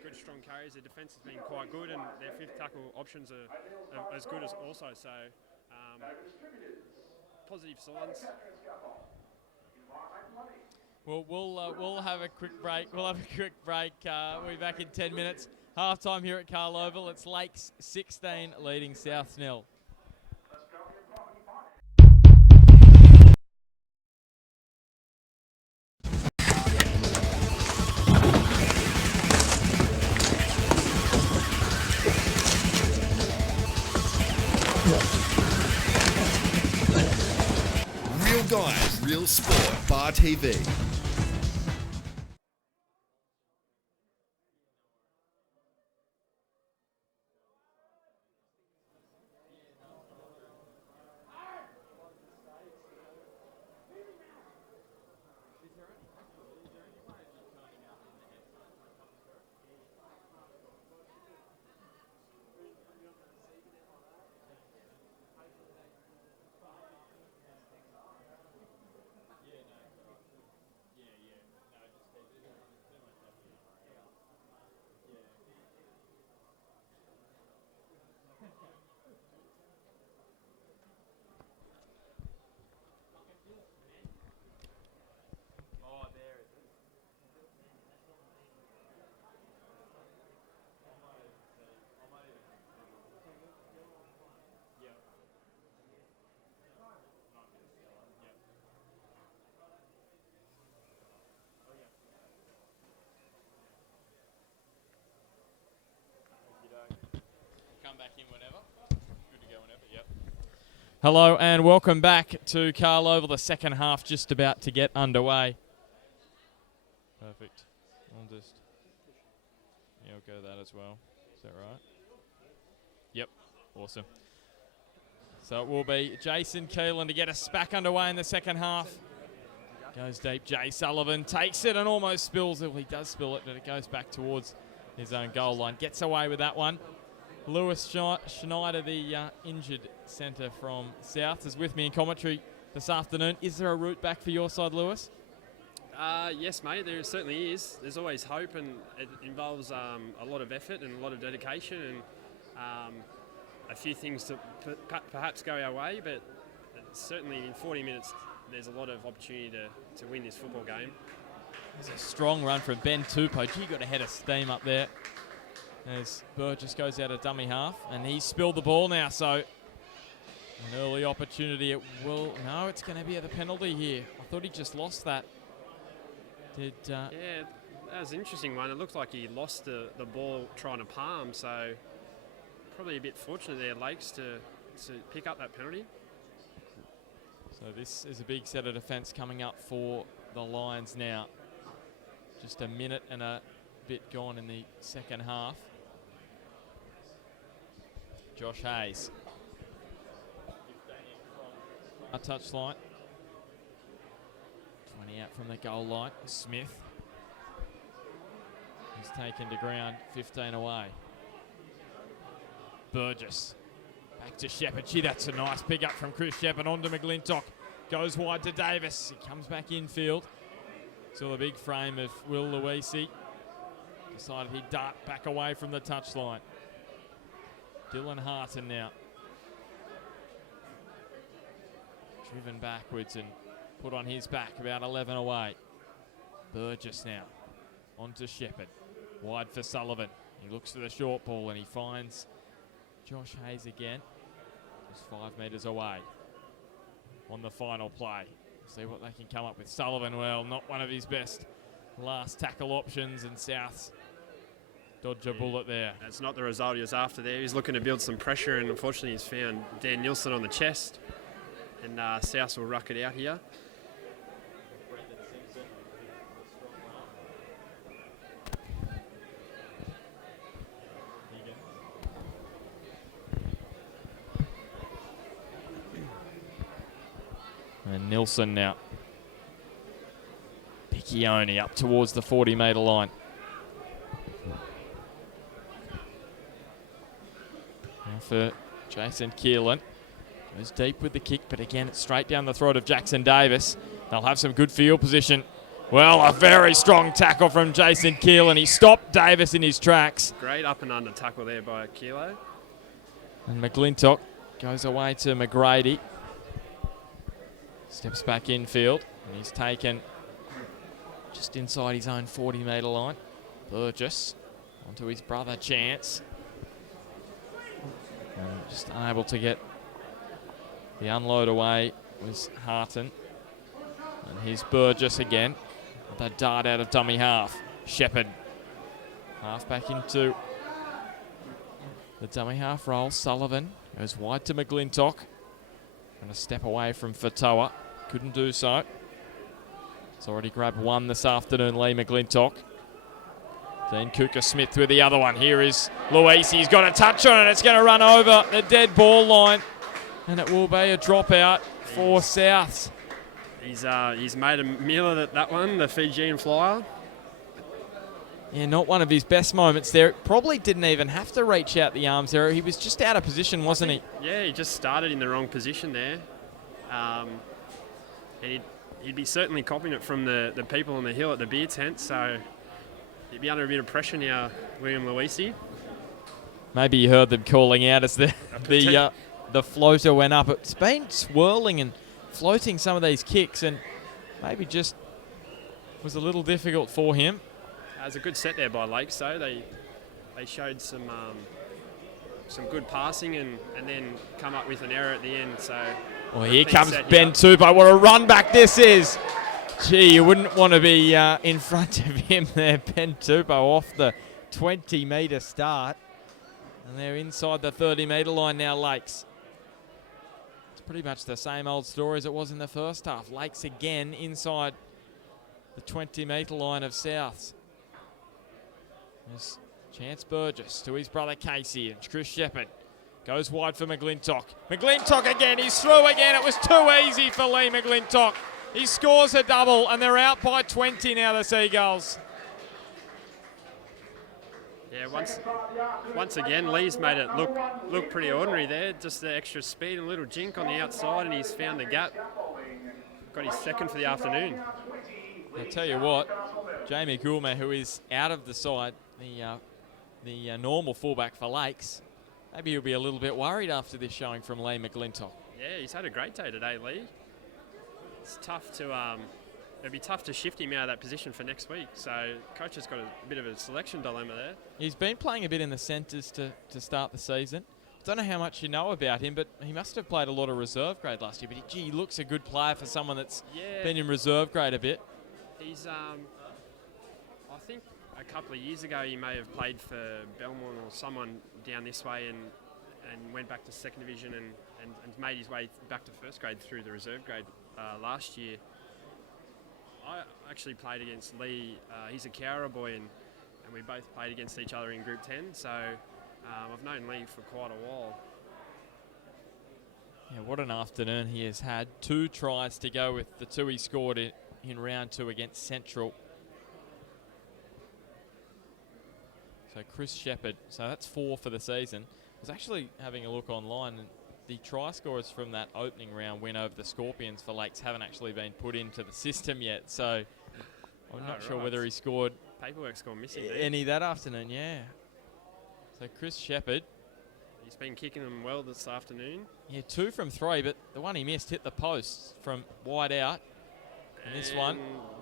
Good strong carries. Their defence has been quite good, and their fifth tackle options are as good as also. So positive signs. Well, we'll have a quick break. We'll be back in 10 minutes. Half time here at Carl Oval. It's Lakes 16 leading South 0. Real Sport Bar TV. Come back in whenever. Good to go whenever, yep. Hello and welcome back to Carl Oval. The second half just about to get underway. Perfect. I'll just... Yeah, I'll go that as well. Is that right? Yep. Awesome. So it will be Jason Keelan to get us back underway in the second half. Goes deep. Jay Sullivan takes it and almost spills it. Well, he does spill it, but it goes back towards his own goal line. Gets away with that one. Lewis Schneider, the injured centre from South, is with me in commentary this afternoon. Is there a route back for your side, Lewis? Yes, mate, there certainly is. There's always hope, and it involves a lot of effort and a lot of dedication and a few things to perhaps go our way, but certainly in 40 minutes there's a lot of opportunity to win this football game. There's a strong run from Ben Tupou. Gee, got a head of steam up there. As Burgess goes out of dummy half, and he's spilled the ball now, so an early opportunity. It will... No, it's going to be at the penalty here. I thought he just lost that. Did... Yeah, that was an interesting one. It looked like he lost the ball trying to palm, so probably a bit fortunate there, Lakes, to pick up that penalty. So this is a big set of defence coming up for the Lions now. Just a minute and a bit gone in the second half. Josh Hayes. A touchline. 20 out from the goal line. Smith. He's taken to ground, 15 away. Burgess. Back to Shepherd. Gee, that's a nice pick up from Chris Shepherd onto McGlintock. Goes wide to Davis. He comes back infield. Saw the big frame of Will Luisi. Decided he'd dart back away from the touchline. Dylan Harton now. Driven backwards and put on his back, about 11 away. Burgess now. On to Shepherd. Wide for Sullivan. He looks for the short ball and he finds Josh Hayes again. Just 5 metres away. On the final play. See what they can come up with. Sullivan, well, not one of his best last tackle options, and South's dodge a bullet there. That's not the result he was after there. He's looking to build some pressure, and unfortunately he's found Dan Nielsen on the chest. And South will ruck it out here. And Nielsen now. Piccioni up towards the 40-metre line. Now for Jason Keelan. Goes deep with the kick, but again, it's straight down the throat of Jackson Davis. They'll have some good field position. Well, a very strong tackle from Jason Keelan. He stopped Davis in his tracks. Great up and under tackle there by Kilo. And McGlintock goes away to McGrady. Steps back infield, and he's taken just inside his own 40-metre line. Burgess onto his brother Chance. And just unable to get the unload away was Harton. And here's Burgess again. With a dart out of dummy half. Shepherd. Half back into the dummy half roll. Sullivan goes wide to McGlintock. And a step away from Fatoa. Couldn't do so. He's already grabbed one this afternoon, Lee McGlintock. Then Cooker Smith with the other one. Here is Luis. He's got a touch on it. It's going to run over the dead ball line. And it will be a dropout for Souths. He's made a meal of that one, the Fijian flyer. Yeah, not one of his best moments there. Probably didn't even have to reach out the arms there. He was just out of position, wasn't he? Yeah, he just started in the wrong position there. And he'd be certainly copying it from the people on the hill at the beer tent, so he'd be under a bit of pressure now, William Luisi. Maybe you heard them calling out as the floater went up. It's been swirling and floating some of these kicks, and maybe just was a little difficult for him. It was a good set there by Lakes, though. They showed some good passing and then come up with an error at the end. So well, here comes Ben Tupou. What a run back this is. Gee, you wouldn't want to be in front of him there, Ben Tupou, off the 20-metre start. And they're inside the 30-metre line now, Lakes. It's pretty much the same old story as it was in the first half. Lakes again inside the 20-metre line of Souths. There's Chance Burgess to his brother Casey, and Chris Shepherd goes wide for McGlintock. McGlintock again, he's through again. It was too easy for Lee McGlintock. He scores a double, and they're out by 20 now, the Seagulls. Yeah, once again, Lee's made it look pretty ordinary there. Just the extra speed and a little jink on the outside, and he's found the gap. Got his second for the afternoon. I'll tell you what, Jamie Gourmet, who is out of the side, the normal fullback for Lakes, maybe he'll be a little bit worried after this showing from Lee McGlintock. Yeah, he's had a great day today, Lee. It's tough to it'd be tough to shift him out of that position for next week. So coach has got a bit of a selection dilemma there. He's been playing a bit in the centres to start the season. Don't know how much you know about him, but he must have played a lot of reserve grade last year. But he looks a good player for someone that's been in reserve grade a bit. He's I think a couple of years ago he may have played for Belmont or someone down this way and went back to second division and made his way back to first grade through the reserve grade last year. I actually played against Lee. He's a Cowra boy, and we both played against each other in Group 10. So I've known Lee for quite a while. Yeah, what an afternoon he has had. 2 tries to go with the 2 he scored in round 2 against Central. So Chris Shepherd, so that's 4 for the season. I was actually having a look online, and the try scorers from that opening round win over the Scorpions for Lakes haven't actually been put into the system yet. So I'm not sure whether he scored paperwork's gone missing any that afternoon. Yeah. So Chris Shepherd, he's been kicking them well this afternoon. Yeah, 2 from 3, but the one he missed hit the post from wide out. And this one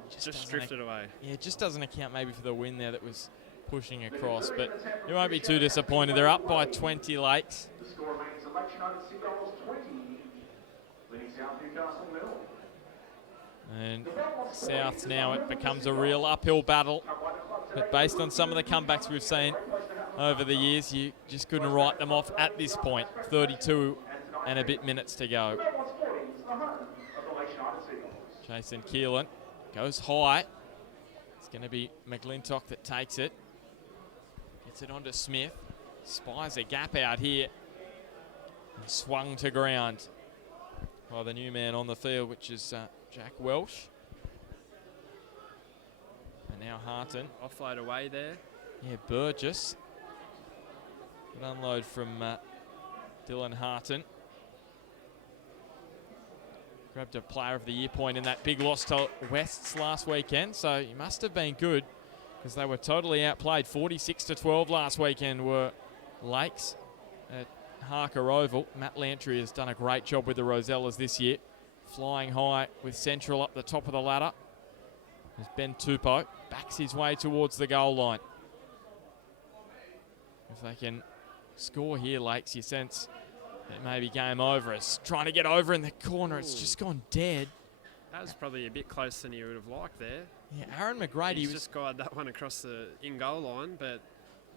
just drifted away. Yeah, it just doesn't account maybe for the win there that was pushing across, but you won't be too disappointed. They're up by 20, Lakes. The score remains election on Seagulls 20, leading South Newcastle nil. And Souths now, it becomes a real uphill battle. But based on some of the comebacks we've seen over the years, you just couldn't write them off at this point. 32 and a bit minutes to go. Jason Keelan goes high. It's going to be McGlintock that takes it. Gets it onto Smith. Spies a gap out here. And swung to ground by the new man on the field, which is Jack Welsh. And now Harton. Offload away there. Yeah, Burgess. An unload from Dylan Harton. Grabbed a Player of the Year point in that big loss to Wests last weekend, so he must have been good because they were totally outplayed. 46-12 last weekend were Lakes at Harker Oval. Matt Lantry has done a great job with the Rosellas this year, flying high with Central up the top of the ladder. There's Ben Tupou, backs his way towards the goal line. If they can score here, Lakes, you sense it may be game over. It's trying to get over in the corner. It's just gone dead. That was probably a bit closer than you would have liked there. Yeah, Aaron McGrady He's was just guided that one across the in-goal line, but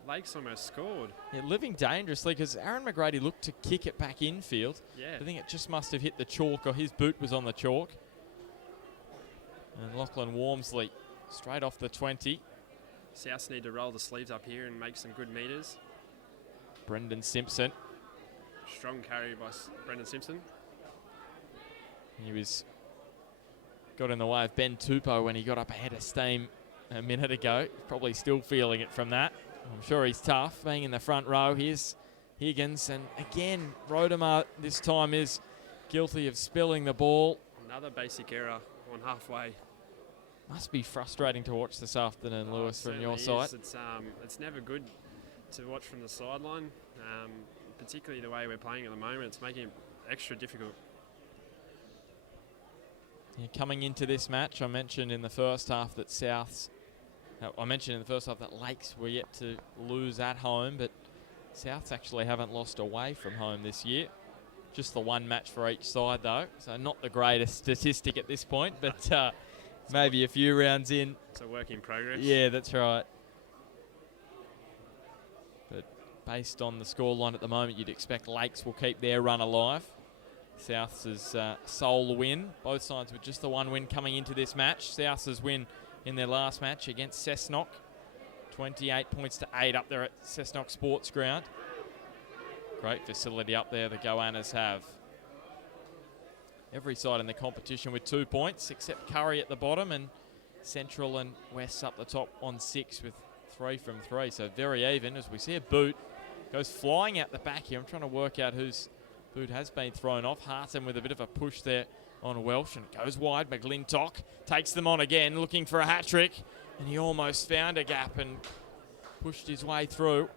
Lakes almost scored. Yeah, living dangerously because Aaron McGrady looked to kick it back infield. Yeah. I think it just must have hit the chalk, or his boot was on the chalk. And Lachlan Walmsley straight off the 20. Souths need to roll the sleeves up here and make some good meters. Brendan Simpson. Strong carry by Brendan Simpson. He got in the way of Ben Tupou when he got up ahead of steam a minute ago. Probably still feeling it from that. I'm sure he's tough, being in the front row. Here's Higgins, and again, Rodemer this time is guilty of spilling the ball. Another basic error on halfway. Must be frustrating to watch this afternoon, Lewis, from your It side. is. It's never good to watch from the sideline, particularly the way we're playing at the moment. It's making it extra difficult. Yeah, coming into this match, I mentioned in the first half that Lakes were yet to lose at home, but Souths actually haven't lost away from home this year. Just the one match for each side, though, so not the greatest statistic at this point, but maybe a few rounds in. It's a work in progress. Yeah, that's right. But based on the scoreline at the moment, you'd expect Lakes will keep their run alive. South's sole win. Both sides with just the one win coming into this match. South's win in their last match against Cessnock. 28 points to 8 up there at Cessnock Sports Ground. Great facility up there the Goannas have. Every side in the competition with 2 points, except Curry at the bottom, and Central and West up the top on 6 with 3 from 3. So very even as we see a boot. Goes flying out the back here. I'm trying to work out whose boot has been thrown off. Harton with a bit of a push there on Welsh, and it goes wide. McGlintock takes them on again, looking for a hat-trick, and he almost found a gap and pushed his way through.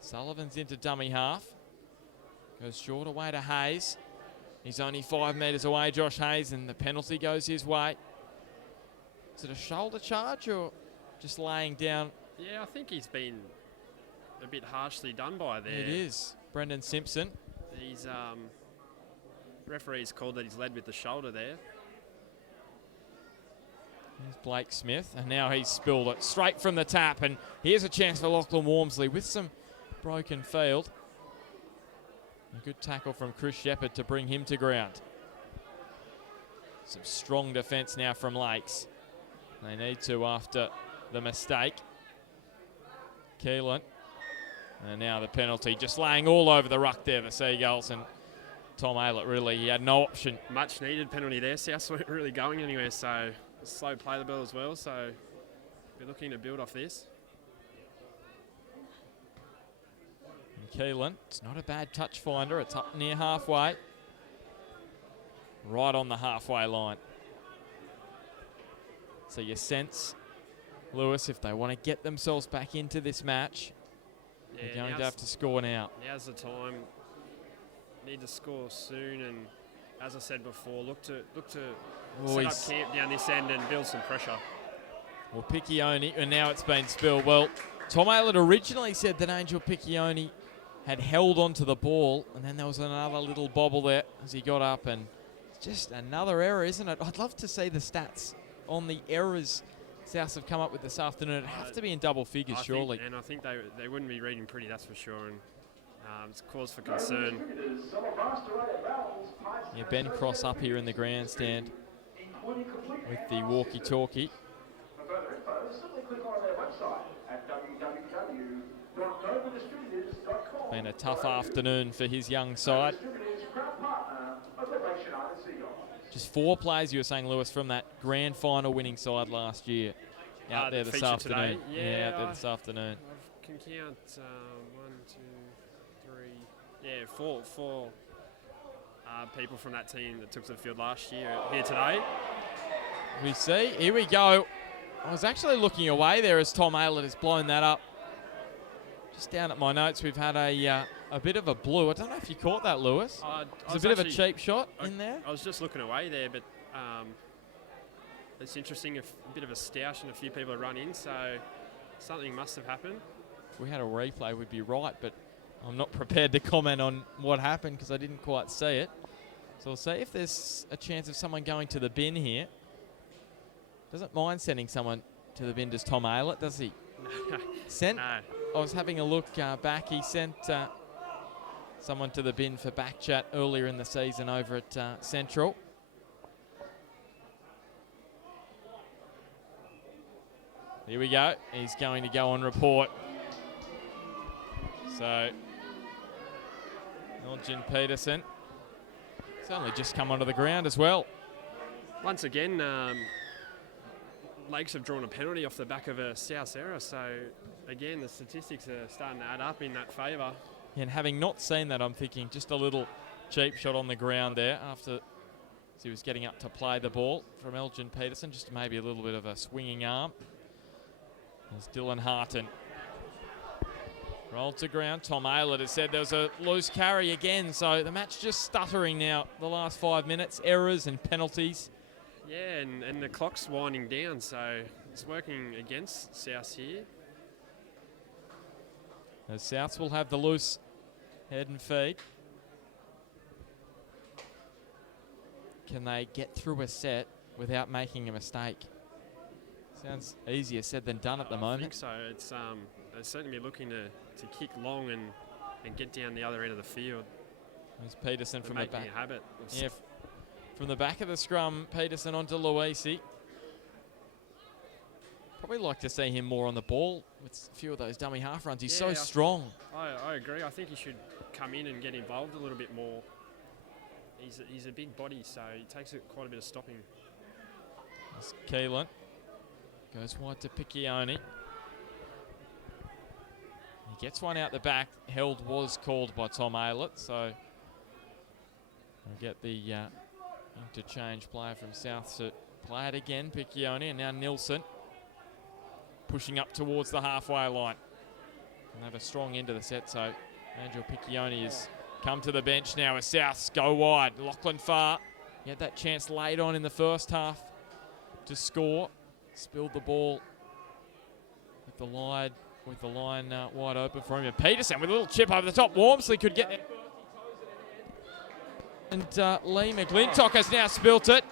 Sullivan's into dummy half. Goes short away to Hayes. He's only 5 metres away, Josh Hayes, and the penalty goes his way. Is it a shoulder charge or just laying down? Yeah, I think he's been a bit harshly done by there. It is. Brendan Simpson. He's referee's called that he's led with the shoulder there. Here's Blake Smith, and now he's spilled it straight from the tap, and here's a chance for Lachlan Walmsley with some broken field. A good tackle from Chris Shepherd to bring him to ground. Some strong defence now from Lakes. They need to after the mistake. Keelan. And now the penalty, just laying all over the ruck there, the Seagulls, and Tom Aylett really, he had no option. Much needed penalty there. Souths weren't really going anywhere, so slow play the ball as well, so we're looking to build off this. And Keelan, it's not a bad touch finder, it's up near halfway. Right on the halfway line. So you sense, Lewis, if they want to get themselves back into this match, they're going to have to score now. Now's the time. Need to score soon, and as I said before, look to set up camp down this end and build some pressure. Well, Piccioni, and now it's been spilled. Well, Tom Aylett originally said that Angel Piccioni had held onto the ball, and then there was another little bobble there as he got up, and just another error, isn't it? I'd love to see the stats on the errors Souths have come up with this afternoon. It'd have to be in double figures, surely. I think they wouldn't be reading pretty, that's for sure. And it's cause for concern. Yeah, Ben Cross up here in the grandstand with the walkie-talkie. For further info, simply click on their website at www.novadistributors.com. Been a tough afternoon for his young side. Just 4 players, you were saying, Lewis, from that grand final winning side last year out there this afternoon. Yeah, out there this afternoon. I can count 1, 2, 3, yeah, four people from that team that took to the field last year here today. We see, here we go. I was actually looking away there as Tom Aylett has blown that up. Just down at my notes, we've had a bit of a blue. I don't know if you caught that, Lewis. It was a bit of a cheap shot in there. I was just looking away there, but it's interesting. A bit of a stoush and a few people have run in, so something must have happened. If we had a replay, we'd be right, but I'm not prepared to comment on what happened because I didn't quite see it. So we'll see if there's a chance of someone going to the bin here. Doesn't mind sending someone to the bin, does Tom Aylett, does he? No. I was having a look back. He sent someone to the bin for back chat earlier in the season over at Central. Here we go. He's going to go on report. So, Elgin Peterson. He's only just come onto the ground as well. Once again, Lakes have drawn a penalty off the back of a South error, so again the statistics are starting to add up in that favour. And having not seen that, I'm thinking just a little cheap shot on the ground there after he was getting up to play the ball from Elgin Peterson, just maybe a little bit of a swinging arm. There's Dylan Harton. Rolled to ground. Tom Aylett has said there was a loose carry again, so the match just stuttering now the last 5 minutes. Errors and penalties. Yeah, and the clock's winding down, so it's working against South here. The Souths will have the loose head and feet. Can they get through a set without making a mistake? Sounds easier said than done at the moment. I think so. It's they'll certainly be looking to kick long and get down the other end of the field. There's Peterson from the back. Making a habit. Yeah, from the back of the scrum, Peterson onto Luisi. Probably like to see him more on the ball with a few of those dummy half runs. He's so strong. I agree. I think he should come in and get involved a little bit more. He's a big body, so he takes quite a bit of stopping. There's Keelan. Goes wide to Piccioni. He gets one out the back. Held was called by Tom Aylett, so we'll get the interchange player from South to play it again. Piccioni, and now Nilsson pushing up towards the halfway line. And have a strong end of the set, so Angel Piccioni has come to the bench now as Souths go wide. Lachlan Farr, he had that chance late on in the first half to score. Spilled the ball with the line wide open for him. And Peterson with a little chip over the top. Wormsley could get there. And Lee McGlintock has now spilt it.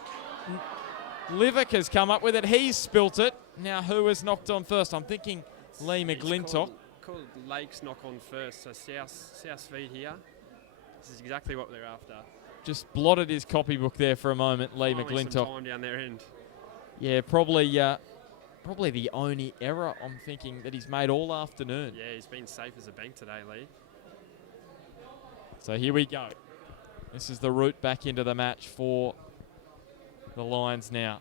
Livick has come up with it. He's spilt it. Now who has knocked on first? I'm thinking Lee McGlintock. Called Lakes knock on first, so South feed here. This is exactly what they're after. Just blotted his copybook there for a moment, Lee Finally McGlintock. some time down their end. Yeah, probably the only error I'm thinking that he's made all afternoon. Yeah, he's been safe as a bank today, Lee. So here we go. This is the route back into the match for the Lions now.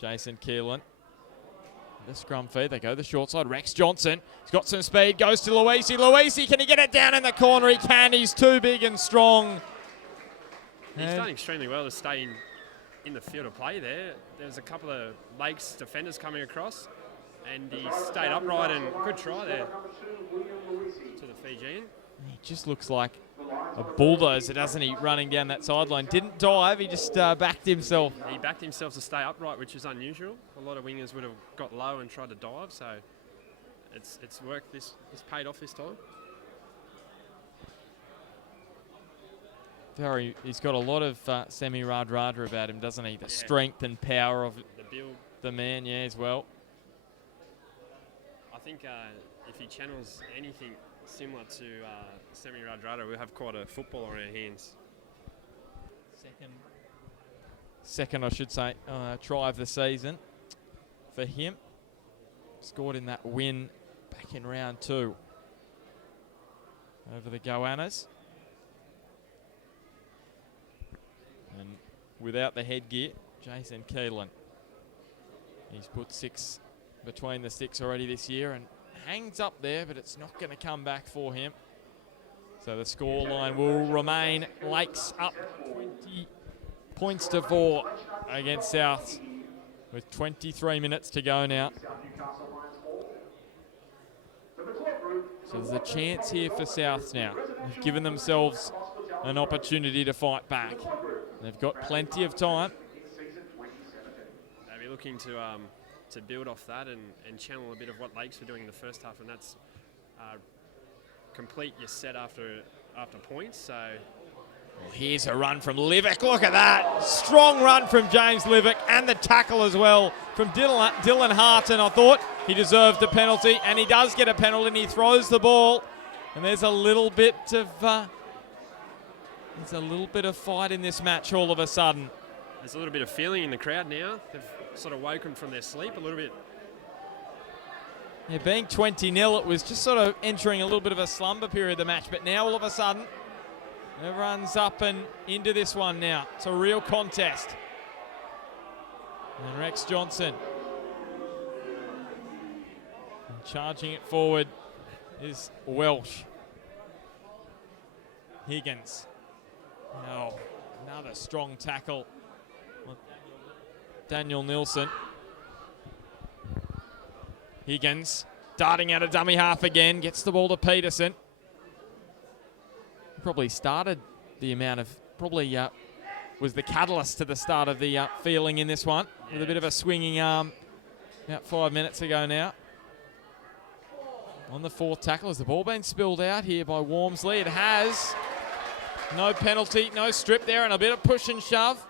Jason Keelan. The scrum feed, they go the short side. Rex Johnson, he's got some speed, goes to Luisi. Luisi, can he get it down in the corner? He can, he's too big and strong. He's done extremely well to stay in the field of play there. There's a couple of Lakes defenders coming across, and he stayed upright, and good try there to the Fijian. He just looks like a bulldozer, doesn't he, running down that sideline. Didn't dive, he just backed himself. He backed himself to stay upright, which is unusual. A lot of wingers would have got low and tried to dive, so it's worked. It's paid off this time. He's got a lot of semi-rad-rada about him, doesn't he? The strength and power of the build. The man, yeah, as well. I think if he channels anything similar to semi-rad-rada, we'll have quite a football on our hands. Second, I should say, try of the season for him. Scored in that win back in round 2 over the Goannas. And without the headgear, Jason Keelan. He's put 6 between the sticks already this year and hangs up there, but it's not going to come back for him. So the scoreline will remain Lakes up 20 points to 4 against South with 23 minutes to go now. So there's a chance here for South now. They've given themselves an opportunity to fight back. They've got plenty of time. They'll be looking to build off that and channel a bit of what Lakes were doing in the first half, and that's complete your set after points. So well, here's a run from Livick. Look at that. Strong run from James Livick, and the tackle as well from Dylan Harton. I thought he deserved a penalty, and he does get a penalty, and he throws the ball. And there's a little bit of There's a little bit of fight in this match all of a sudden. There's a little bit of feeling in the crowd now. They've sort of woken from their sleep a little bit. Yeah, being 20-0, it was just sort of entering a little bit of a slumber period of the match, but now all of a sudden, everyone's up and into this one now. It's a real contest. And Rex Johnson. And charging it forward is Welsh. Higgins. Oh, another strong tackle. Daniel Nilsson. Higgins darting out of dummy half again, gets the ball to Peterson. Probably started the amount of, was the catalyst to the start of the feeling in this one, with a bit of a swinging arm about 5 minutes ago now. On the fourth tackle, has the ball been spilled out here by Wormsley? It has. No penalty, no strip there, and a bit of push and shove.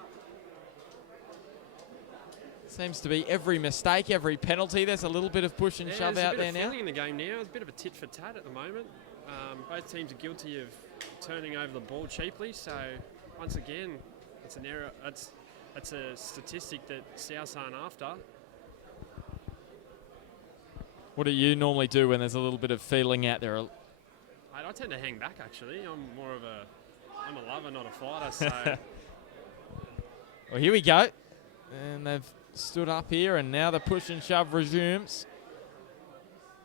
Seems to be every mistake, every penalty. There's a little bit of push and shove out there now. There's a bit of feeling in the game now. It's a bit of a tit for tat at the moment. Both teams are guilty of turning over the ball cheaply. So once again, it's an error. It's a statistic that South aren't after. What do you normally do when there's a little bit of feeling out there? I tend to hang back, actually. I'm a lover, not a fighter. So well, here we go. And they've stood up here, and now the push and shove resumes.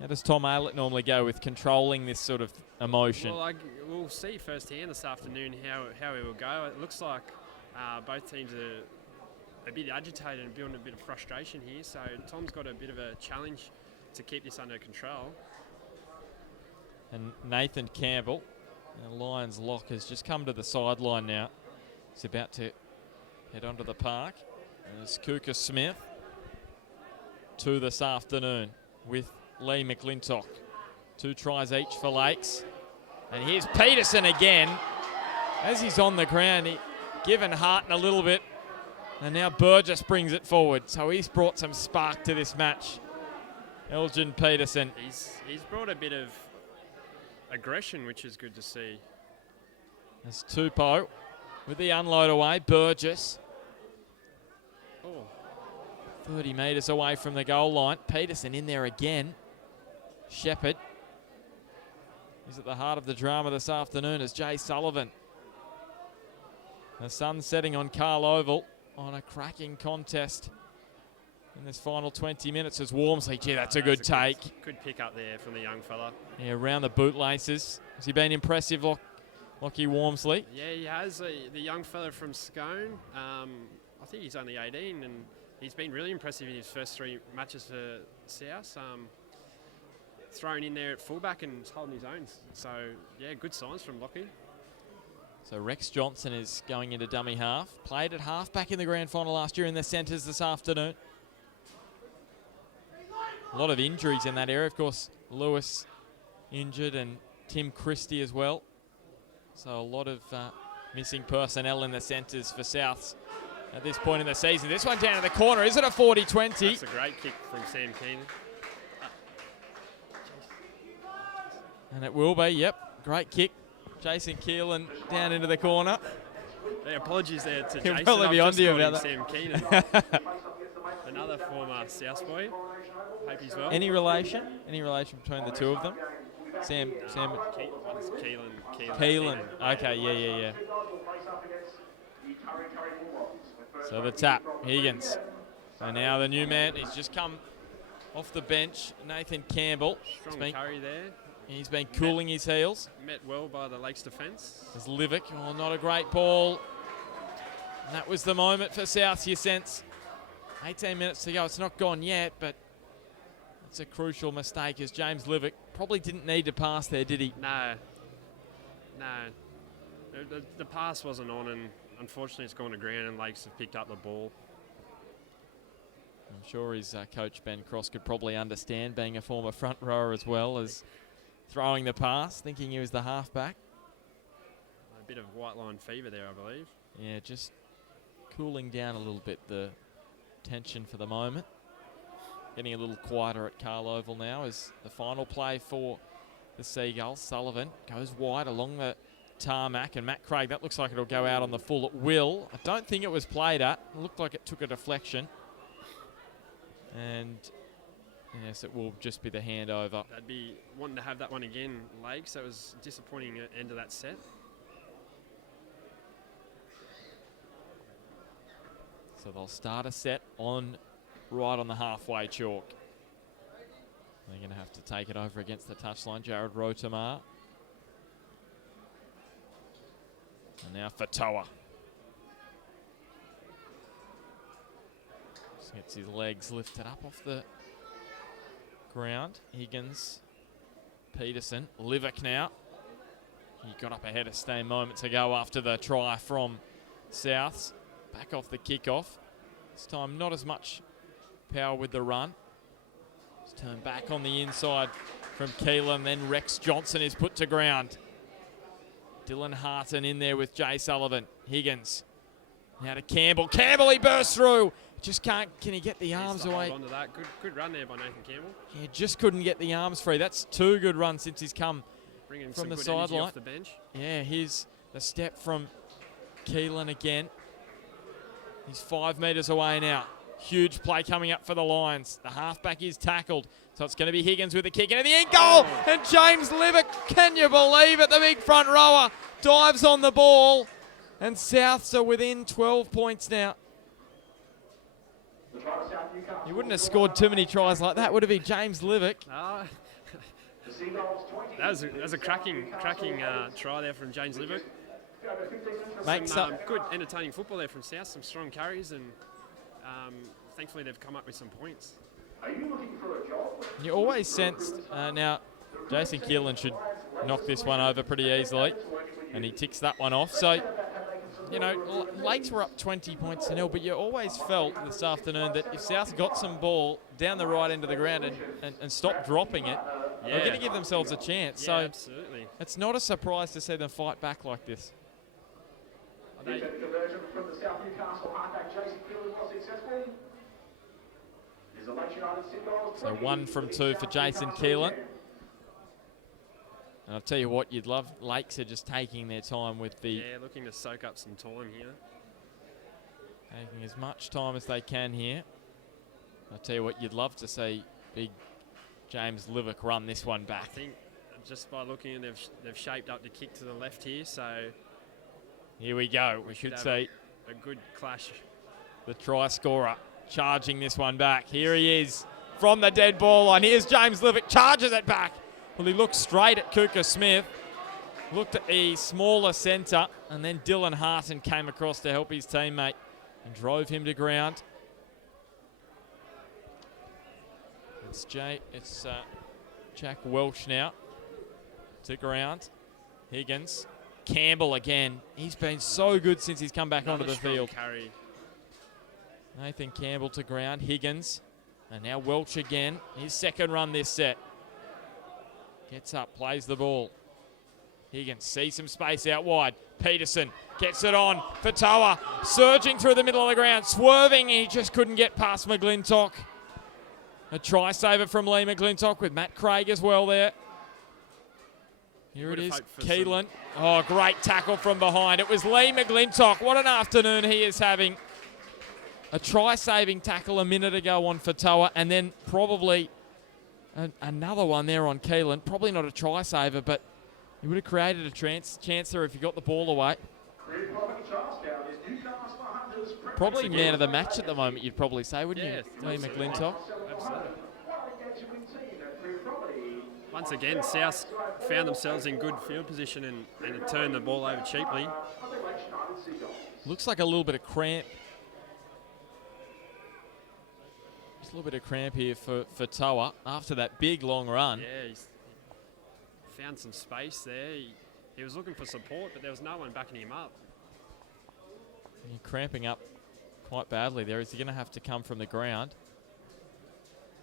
How does Tom Aylett normally go with controlling this sort of emotion? Well, we'll see firsthand this afternoon how he will go. It looks like both teams are a bit agitated and building a bit of frustration here. So Tom's got a bit of a challenge to keep this under control. And Nathan Campbell, the Lions lock, has just come to the sideline now. He's about to head onto the park. There's Kuka Smith to this afternoon with Lee McClintock. 2 tries each for Lakes. And here's Peterson again. As he's on the ground, he's given Harton a little bit. And now Burgess brings it forward. So he's brought some spark to this match. Elgin Peterson. He's brought a bit of aggression, which is good to see. There's Tupou with the unload away. Burgess. 30 metres away from the goal line. Peterson in there again. Shepherd. He's at the heart of the drama this afternoon as Jay Sullivan. The sun setting on Carl Oval on a cracking contest in this final 20 minutes as Wormsley. Gee, that's a good take. Good pick up there from the young fella. Yeah, around the bootlaces. Has he been impressive, Lockie Wormsley? Yeah, he has. The young fella from Scone. I think he's only 18 and he's been really impressive in his first 3 matches for South. Thrown in there at fullback and holding his own. So, yeah, good signs from Lockie. So Rex Johnson is going into dummy half. Played at half-back in the grand final last year in the centres this afternoon. A lot of injuries in that area. Of course, Lewis injured and Tim Christie as well. So a lot of missing personnel in the centres for Souths at this point in the season. This one down in the corner. Is it a 40-20? That's a great kick from Sam Keenan. And it will be, yep. Great kick. Jason Keelan down into the corner. Yeah, apologies there to He'll Jason. probably be on to you about that. Sam Keenan. Another former South boy. Hope he's well. Any relation? Any relation between the two of them? Sam. One's Keelan. Okay, yeah. So the tap, Higgins. So now the new man, he's just come off the bench, Nathan Campbell. Strong curry there. He's been cooling his heels. Met well by the Lakes defence. There's Livick. Oh, not a great ball. And that was the moment for South, you sense. 18 minutes to go. It's not gone yet, but it's a crucial mistake as James Livick probably didn't need to pass there, did he? No. The pass wasn't on, and unfortunately it's gone to ground and Lakes have picked up the ball. I'm sure his coach Ben Cross could probably understand, being a former front rower as well as throwing the pass, thinking he was the halfback. A bit of white line fever there, I believe. Yeah, just cooling down a little bit, the tension for the moment. Getting a little quieter at Carl Oval now as the final play for the Seagulls. Sullivan goes wide along the tarmac. And Matt Craig, that looks like it'll go out on the full at will. I don't think it was played at. It looked like it took a deflection. And yes, it will just be the handover. They'd be wanting to have that one again, Lakes. That was a disappointing end of that set. So they'll start a set right on the halfway chalk. They're going to have to take it over against the touchline. Jared Rotemar. And now Fatoa. Just gets his legs lifted up off the ground. Higgins, Peterson, Livick now. He got up ahead of steam moments ago after the try from Souths. Back off the kickoff. This time not as much power with the run. Just turn back on the inside from Keelan. Then Rex Johnson is put to ground. Dylan Harton in there with Jay Sullivan. Higgins. Now to Campbell. Campbell, he bursts through. Just can't. Can he get the arms away? Hold on to that. Good run there by Nathan Campbell. Yeah, just couldn't get the arms free. That's 2 good runs since he's come Bringing from some the good energy sideline. off the bench. Yeah, here's the step from Keelan again. He's 5 metres away now. Huge play coming up for the Lions. The halfback is tackled. So it's going to be Higgins with the kick into the end goal. Oh. And James Livick, can you believe it? The big front rower dives on the ball. And Souths are within 12 points now. He wouldn't have scored too many tries like that, would it be James Livick? That was a cracking try there from James Livick. Makes Some up. good entertaining football there from South, some strong carries, and thankfully they've come up with some points. You always sensed, now Jason Keelan should knock this one over pretty easily, and he ticks that one off. So, you know, Lakes were up 20 points to 0, but you always felt this afternoon that if South got some ball down the right end of the ground and stopped dropping it, they're going to give themselves a chance. Yeah, so absolutely. It's not a surprise to see them fight back like this. Conversion from the South Newcastle halfback Jason Keelan was successful. So 1 from 2 for Jason Keelan. And I'll tell you what, you'd love Lakes are just taking their time with the... Yeah, looking to soak up some time here. Taking as much time as they can here. I'll tell you what, you'd love to see big James Livick run this one back. I think just by looking, they've shaped up the kick to the left here, so... Here we go. We should see a good clash. The try scorer charging this one back. Here he is from the dead ball line. Here's James Livick, charges it back. Well, he looked straight at Kuka Smith, looked at the smaller centre, and then Dylan Harton came across to help his teammate and drove him to ground. It's Jack Welch now to ground. Higgins. Campbell again. He's been so good since he's come back onto the field. Carry. Nathan Campbell to ground. Higgins. And now Welch again. His second run this set. Gets up, plays the ball. Higgins sees some space out wide. Peterson gets it on. Fatoa surging through the middle of the ground. Swerving. He just couldn't get past McGlintock. A try saver from Lee McGlintock with Matt Craig as well there. Here it is, Keelan. Oh, great tackle from behind. It was Lee McGlintock. What an afternoon he is having. A try-saving tackle a minute ago on Fatoa, and then probably another one there on Keelan. Probably not a try-saver, but he would have created a chance there if he got the ball away. Probably man of the match at the moment, you'd probably say, wouldn't you, Lee McGlintock? Absolutely. Once again, South found themselves in good field position and turned the ball over cheaply. Looks like a little bit of cramp. Just a little bit of cramp here for Toa after that big long run. Yeah, he's found some space there. He was looking for support, but there was no one backing him up. He's cramping up quite badly there. Is he going to have to come from the ground?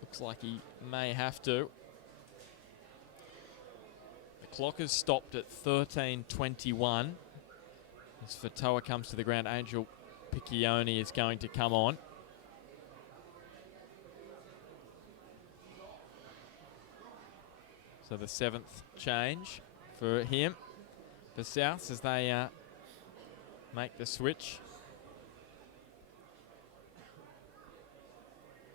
Looks like he may have to. The clock has stopped at 13:21. As Fatoa comes to the ground, Angel Piccioni is going to come on. So the 7th change for him. for Souths as they make the switch.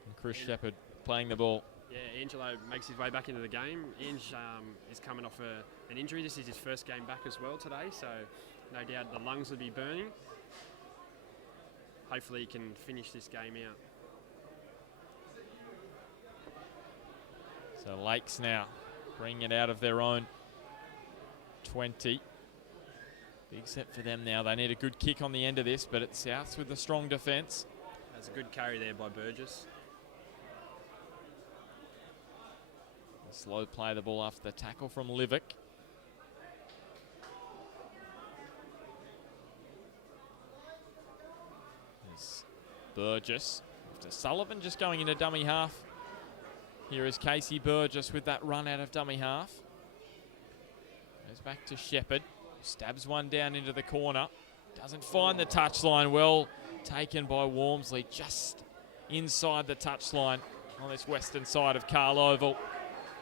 And Chris Shepherd playing the ball. Yeah, Angelo makes his way back into the game. Ange is coming off an injury. This is his first game back as well today, so no doubt the lungs will be burning. Hopefully he can finish this game out. So Lakes now bringing it out of their own 20. Big set for them now. They need a good kick on the end of this, but it's Souths with a strong defence. That's a good carry there by Burgess. Slow play the ball after the tackle from Livick. There's Burgess. After Sullivan just going into dummy half. Here is Casey Burgess with that run out of dummy half. Goes back to Shepherd. Stabs one down into the corner. Doesn't find the touchline. Well taken by Walmsley. Just inside the touchline on this western side of Carl Oval.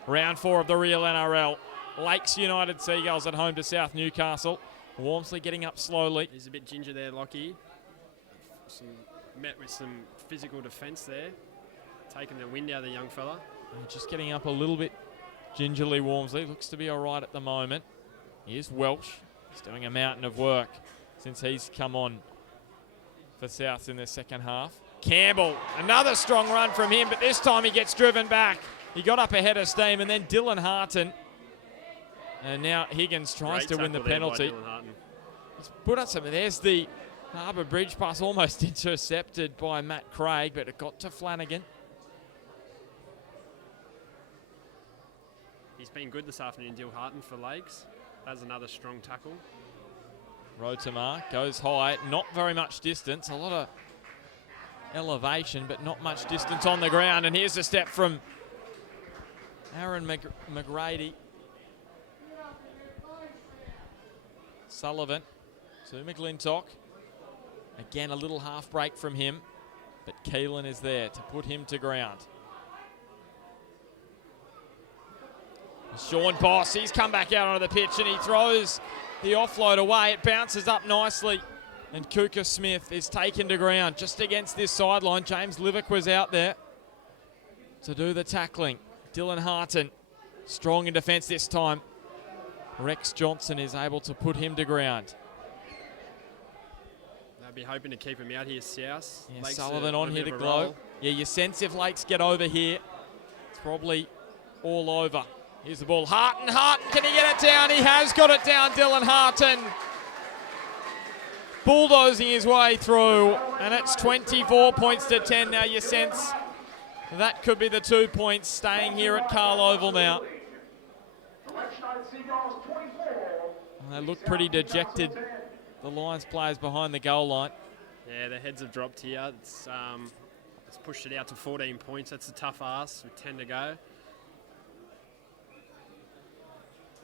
Round 4 of the real NRL. Lakes United Seagulls at home to South Newcastle. Walmsley getting up slowly. He's a bit ginger there, Lockie. Met with some physical defence there. Taking the wind out of the young fella. And just getting up a little bit gingerly, Walmsley. Looks to be all right at the moment. Here's Welsh. He's doing a mountain of work since he's come on for Souths in the second half. Campbell, another strong run from him, but this time he gets driven back. He got up ahead of steam, and then Dylan Harton. And now Higgins tries to win the penalty. He's put up something. There's the Harbour Bridge pass almost intercepted by Matt Craig, but it got to Flanagan. He's been good this afternoon, Dylan Harton for Lakes. That's another strong tackle. Rotamar goes high, not very much distance. A lot of elevation, but not much distance on the ground. And here's a step from Aaron McGrady. Sullivan to McLintock. Again, a little half break from him, but Keelan is there to put him to ground. Sean Boss, he's come back out onto the pitch and he throws the offload away. It bounces up nicely, and Kuka Smith is taken to ground just against this sideline. James Livick was out there to do the tackling. Dylan Harton, strong in defence this time. Rex Johnson is able to put him to ground. They'll be hoping to keep him out here, South. Yeah, Sullivan on here to glow. Yeah, you sense if Lakes get over here, it's probably all over. Here's the ball. Harton, can he get it down? He has got it down, Dylan Harton. Bulldozing his way through, and it's 24 points to 10 now. You sense that could be the 2 points staying here at Carl Oval now. And they look pretty dejected, the Lions players behind the goal line. Yeah, their heads have dropped here. It's pushed it out to 14 points. That's a tough ask with 10 to go.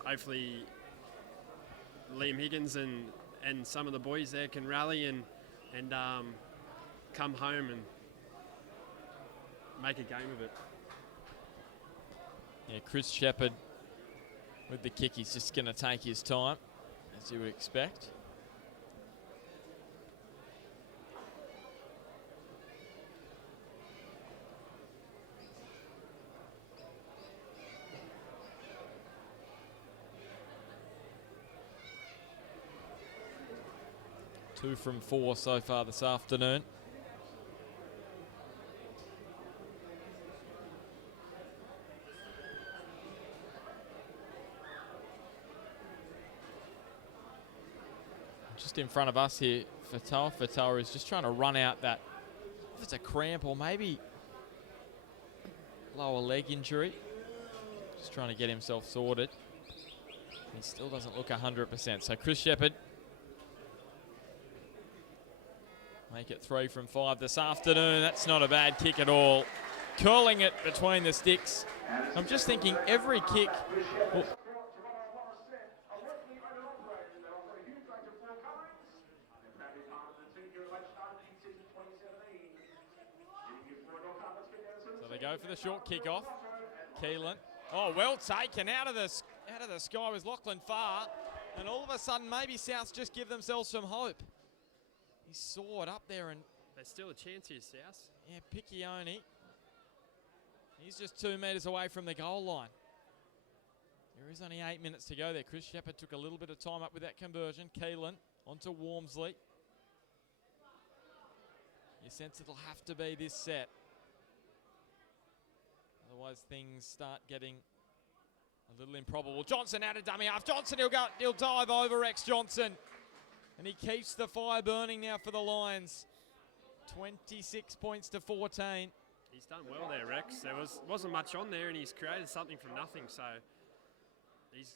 Hopefully Liam Higgins and some of the boys there can rally and come home and make a game of it. Yeah, Chris Shepherd with the kick. He's just going to take his time, as you would expect. Two from 4 so far this afternoon. Just in front of us here, Fatah is just trying to run out that, if it's a cramp or maybe lower leg injury. Just trying to get himself sorted. He still doesn't look 100%. So Chris Shepherd make it 3 from 5 this afternoon. That's not a bad kick at all. Curling it between the sticks. I'm just thinking every kick. Well, so they go for the short kick off. Keelan. Oh, well taken out of the sky was Lachlan Farr. And all of a sudden, maybe South just give themselves some hope. He saw it up there and... There's still a chance here, South. Yeah, Piccioni. He's just 2 metres away from the goal line. There is only 8 minutes to go there. Chris Shepherd took a little bit of time up with that conversion. Keelan onto Wormsley. You sense it'll have to be this set. Otherwise things start getting a little improbable. Johnson out of dummy half. Johnson, he'll dive over Rex Johnson. And he keeps the fire burning now for the Lions. 26 points to 14. He's done well there, Rex. There wasn't much on there, and he's created something from nothing. So he's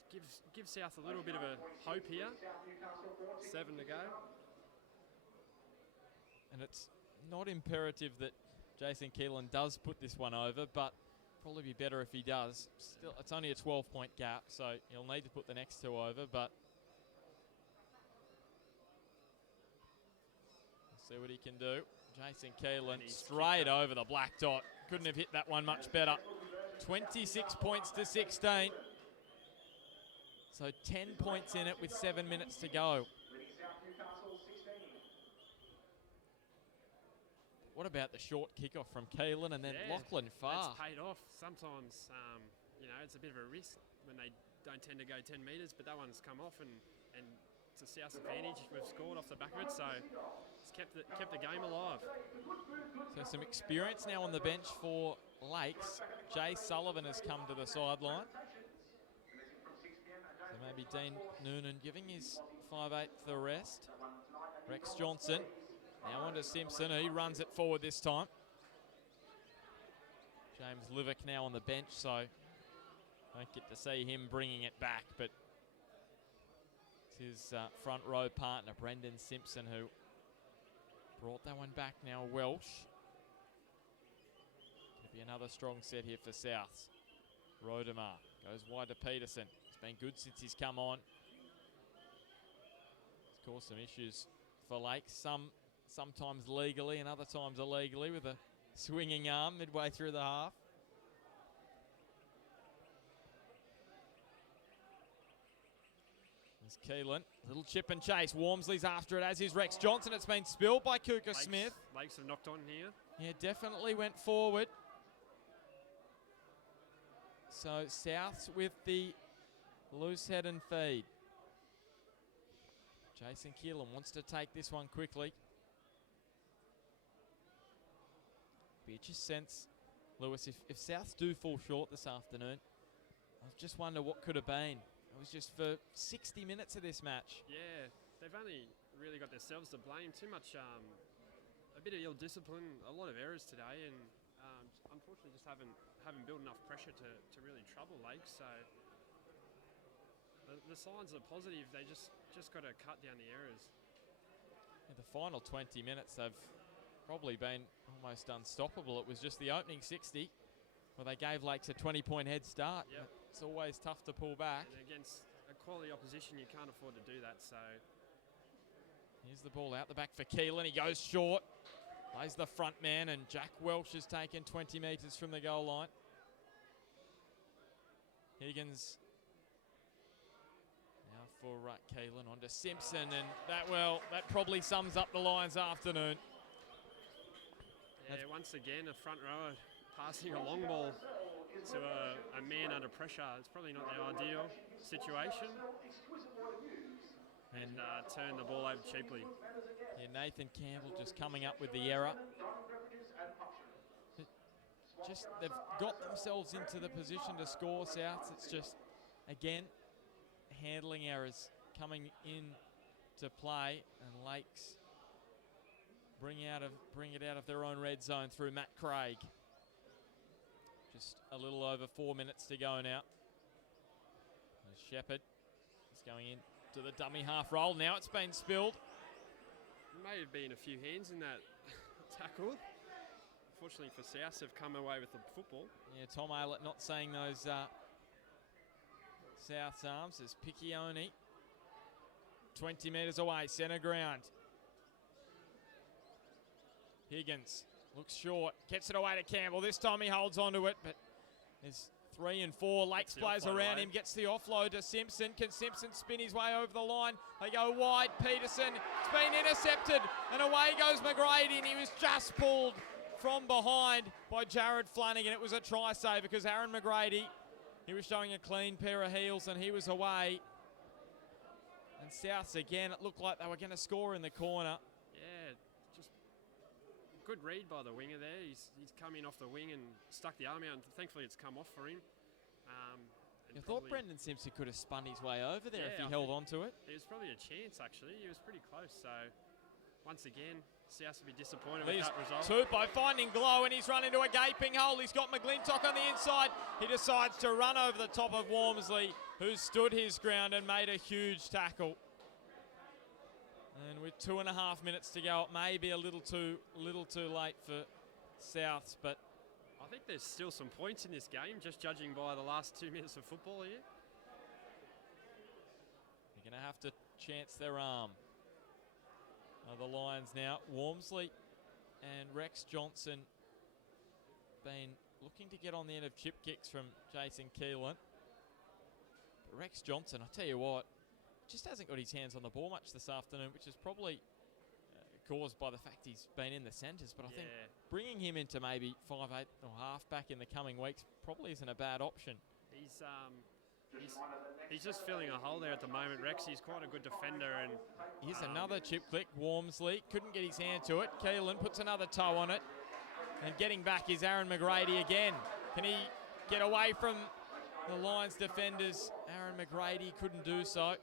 gives South a little bit of a hope here. 7 to go. And it's not imperative that Jason Keelan does put this one over, but probably be better if he does. Still, it's only a 12-point gap, so he'll need to put the next 2 over, but we'll see what he can do. Jason Keelan straight over the black dot. Couldn't have hit that one much better. 26 points to 16. So 10 points in it with 7 minutes to go. What about the short kickoff from Keelan and then Lachlan far? That's paid off. Sometimes, it's a bit of a risk when they don't tend to go 10 metres, but that one's come off and it's a South's advantage. We've scored off the back of it, so it's kept the game alive. So some experience now on the bench for Lakes. Jay Sullivan has come to the sideline. So maybe Dean Noonan giving his 5/8 the rest. Rex Johnson now on to Simpson. He runs it forward this time. James Livick now on the bench, so don't get to see him bringing it back, but it's his front row partner, Brendan Simpson, who brought that one back now. Welsh. Could be another strong set here for Souths. Rodemar goes wide to Peterson. It's been good since he's come on. It's caused some issues for Lakes, sometimes legally and other times illegally, with a swinging arm midway through the half. There's Keelan, little chip and chase. Wormsley's after it, as is Rex Johnson. It's been spilled by Kuka Smith. Lakes have knocked on here. Yeah, definitely went forward. So Souths with the loose head and feed. Jason Keelan wants to take this one quickly. But you just sense, Lewis, if Souths do fall short this afternoon, I just wonder what could have been. It was just for 60 minutes of this match. Yeah, they've only really got themselves to blame. Too much, a bit of ill discipline, a lot of errors today, and unfortunately just haven't built enough pressure to really trouble Lakes. So the signs are positive. They just got to cut down the errors. In the final 20 minutes, they've probably been almost unstoppable. It was just the opening 60 where they gave Lakes a 20-point head start. Yep. It's always tough to pull back. And against a quality opposition, you can't afford to do that. So here's the ball out the back for Keelan. He goes short. Plays the front man, and Jack Welsh has taken 20 metres from the goal line. Higgins now for Keelan on to Simpson, and that probably sums up the Lions' afternoon. Yeah, once again, a front rower passing a long ball to a man under pressure. It's probably not the ideal situation. And turn the ball over cheaply. Yeah, Nathan Campbell just coming up with the error. They've got themselves into the position to score, Souths. It's just, again, handling errors coming in to play, and Lakes bring it out of their own red zone through Matt Craig. Just a little over 4 minutes to go now. There's Shepherd is going in to the dummy half roll. Now it's been spilled. There may have been a few hands in that tackle. Unfortunately for South, have come away with the football. Yeah, Tom Aylett not seeing those South's arms. As Piccioni 20 metres away, centre ground. Higgins looks short, gets it away to Campbell. This time he holds onto it, but there's 3 and 4. Lakes the plays offload around away. him, gets the offload to Simpson. Can Simpson spin his way over the line? They go wide. Peterson, it's been intercepted, and away goes McGrady, and he was just pulled from behind by Jared Flanagan. It was a try save because Aaron McGrady, he was showing a clean pair of heels, and he was away. And Souths again, it looked like they were going to score in the corner. Yeah, just good read by the winger there. He's come in off the wing and stuck the arm out, and thankfully it's come off for him. I thought Brendan Simpson could have spun his way over there if he I held think on to it. It was probably a chance, actually. He was pretty close. So, once again, South will be disappointed These with that result. Tupou finding Glow, and he's run into a gaping hole. He's got McGlintock on the inside. He decides to run over the top of Walmsley, who stood his ground and made a huge tackle. And with 2.5 minutes to go, it may be a little too late for Souths, but I think there's still some points in this game, just judging by the last 2 minutes of football here. they're going to have to chance their arm. The Lions now, Walmsley and Rex Johnson been looking to get on the end of chip kicks from Jason Keelan. But Rex Johnson, I tell you what, just hasn't got his hands on the ball much this afternoon, which is probably caused by the fact he's been in the centres. But I think bringing him into maybe 5'8" or half-back in the coming weeks probably isn't a bad option. He's just filling a hole there at the moment, Rex. He's quite a good defender. And here's another chip click. Walmsley couldn't get his hand to it. Keelan puts another toe on it. And getting back is Aaron McGrady again. Can he get away from the Lions defenders? Aaron McGrady couldn't do so. As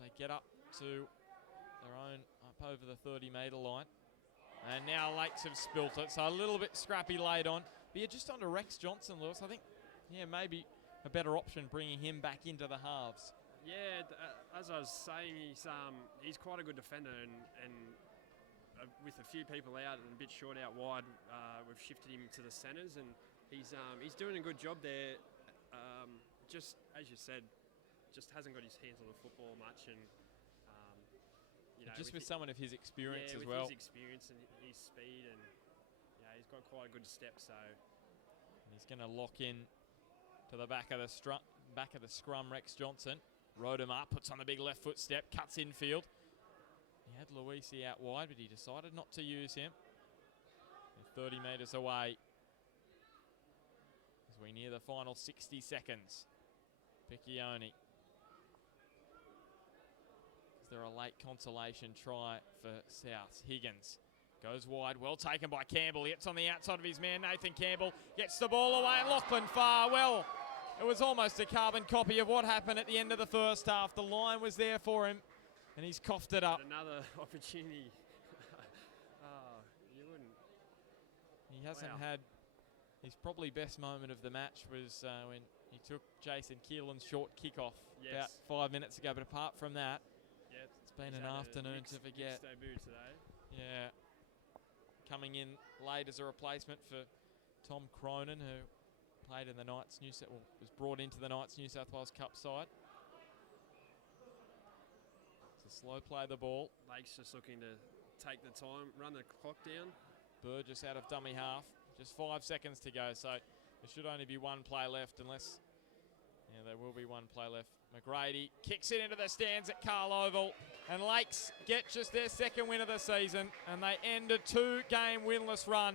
they get up to their own, up over the 30-metre line. And now Lakes have spilt it, so a little bit scrappy late on. But yeah, just onto Rex Johnson, Lewis. I think, yeah, maybe a better option bringing him back into the halves. Yeah, as I was saying, he's quite a good defender, and with a few people out and a bit short out wide, we've shifted him to the centres, and he's doing a good job there. Just as you said, just hasn't got his hands on the football much, and just with someone of his experience as with well. His experience and his speed, and he's got quite a good step. So he's going to lock in to the back of the scrum. Rex Johnson rode him up, puts on the big left foot step, cuts infield. He had Luisi out wide, but he decided not to use him. They're 30 metres away as we near the final 60 seconds. Piccioni. Is there a late consolation try for South? Higgins goes wide, well taken by Campbell. He gets on the outside of his man, Nathan Campbell. Gets the ball away, and Lachlan Farr, well, it was almost a carbon copy of what happened at the end of the first half. The line was there for him, and he's coughed it up. Another opportunity. You wouldn't. He hasn't had his probably best moment of the match was when he took Jason Keelan's short kickoff about 5 minutes ago. But apart from that, it's been an afternoon to forget. Debut today. Yeah. Coming in late as a replacement for Tom Cronin, who played in the Knights was brought into the Knights New South Wales Cup side. It's a slow play the ball. Lake's just looking to take the time, run the clock down. Burgess out of dummy half. Just 5 seconds to go, so there should only be one play left unless... Yeah, there will be one play left. McGrady kicks it into the stands at Carl Oval, and Lakes get just their second win of the season, and they end a 2-game winless run.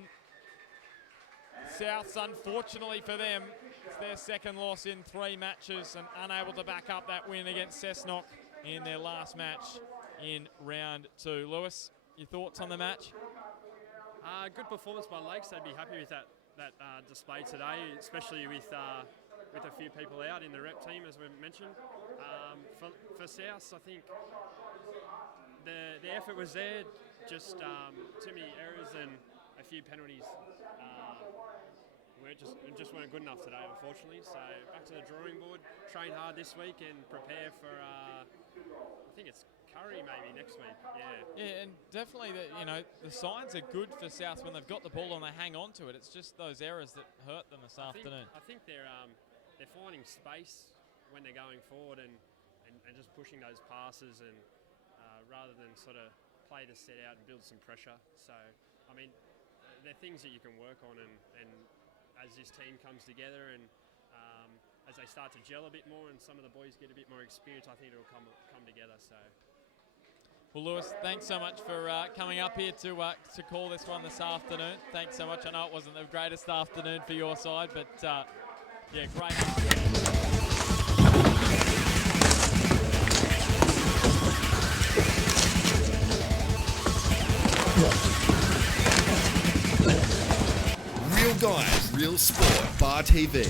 Souths, unfortunately for them, it's their second loss in 3 matches and unable to back up that win against Cessnock in their last match in round 2. Lewis, your thoughts on the match? Good performance by Lakes. They'd be happy with that display today, especially with a few people out in the rep team, as we mentioned. For South, I think the effort was there, just too many errors and a few penalties just weren't good enough today, unfortunately. So back to the drawing board, train hard this week and prepare for, I think it's Curry maybe next week. Yeah, and definitely the signs are good for South when they've got the ball and they hang on to it. It's just those errors that hurt them this afternoon. I think they're finding space when they're going forward and just pushing those passes, and rather than sort of play the set out and build some pressure. So, I mean, they're things that you can work on, and as this team comes together and as they start to gel a bit more and some of the boys get a bit more experience, I think it'll come together. So. Well, Lewis, thanks so much for coming up here to call this one this afternoon. Thanks so much. I know it wasn't the greatest afternoon for your side, but yeah, great. Real guys, real sport. Bar TV.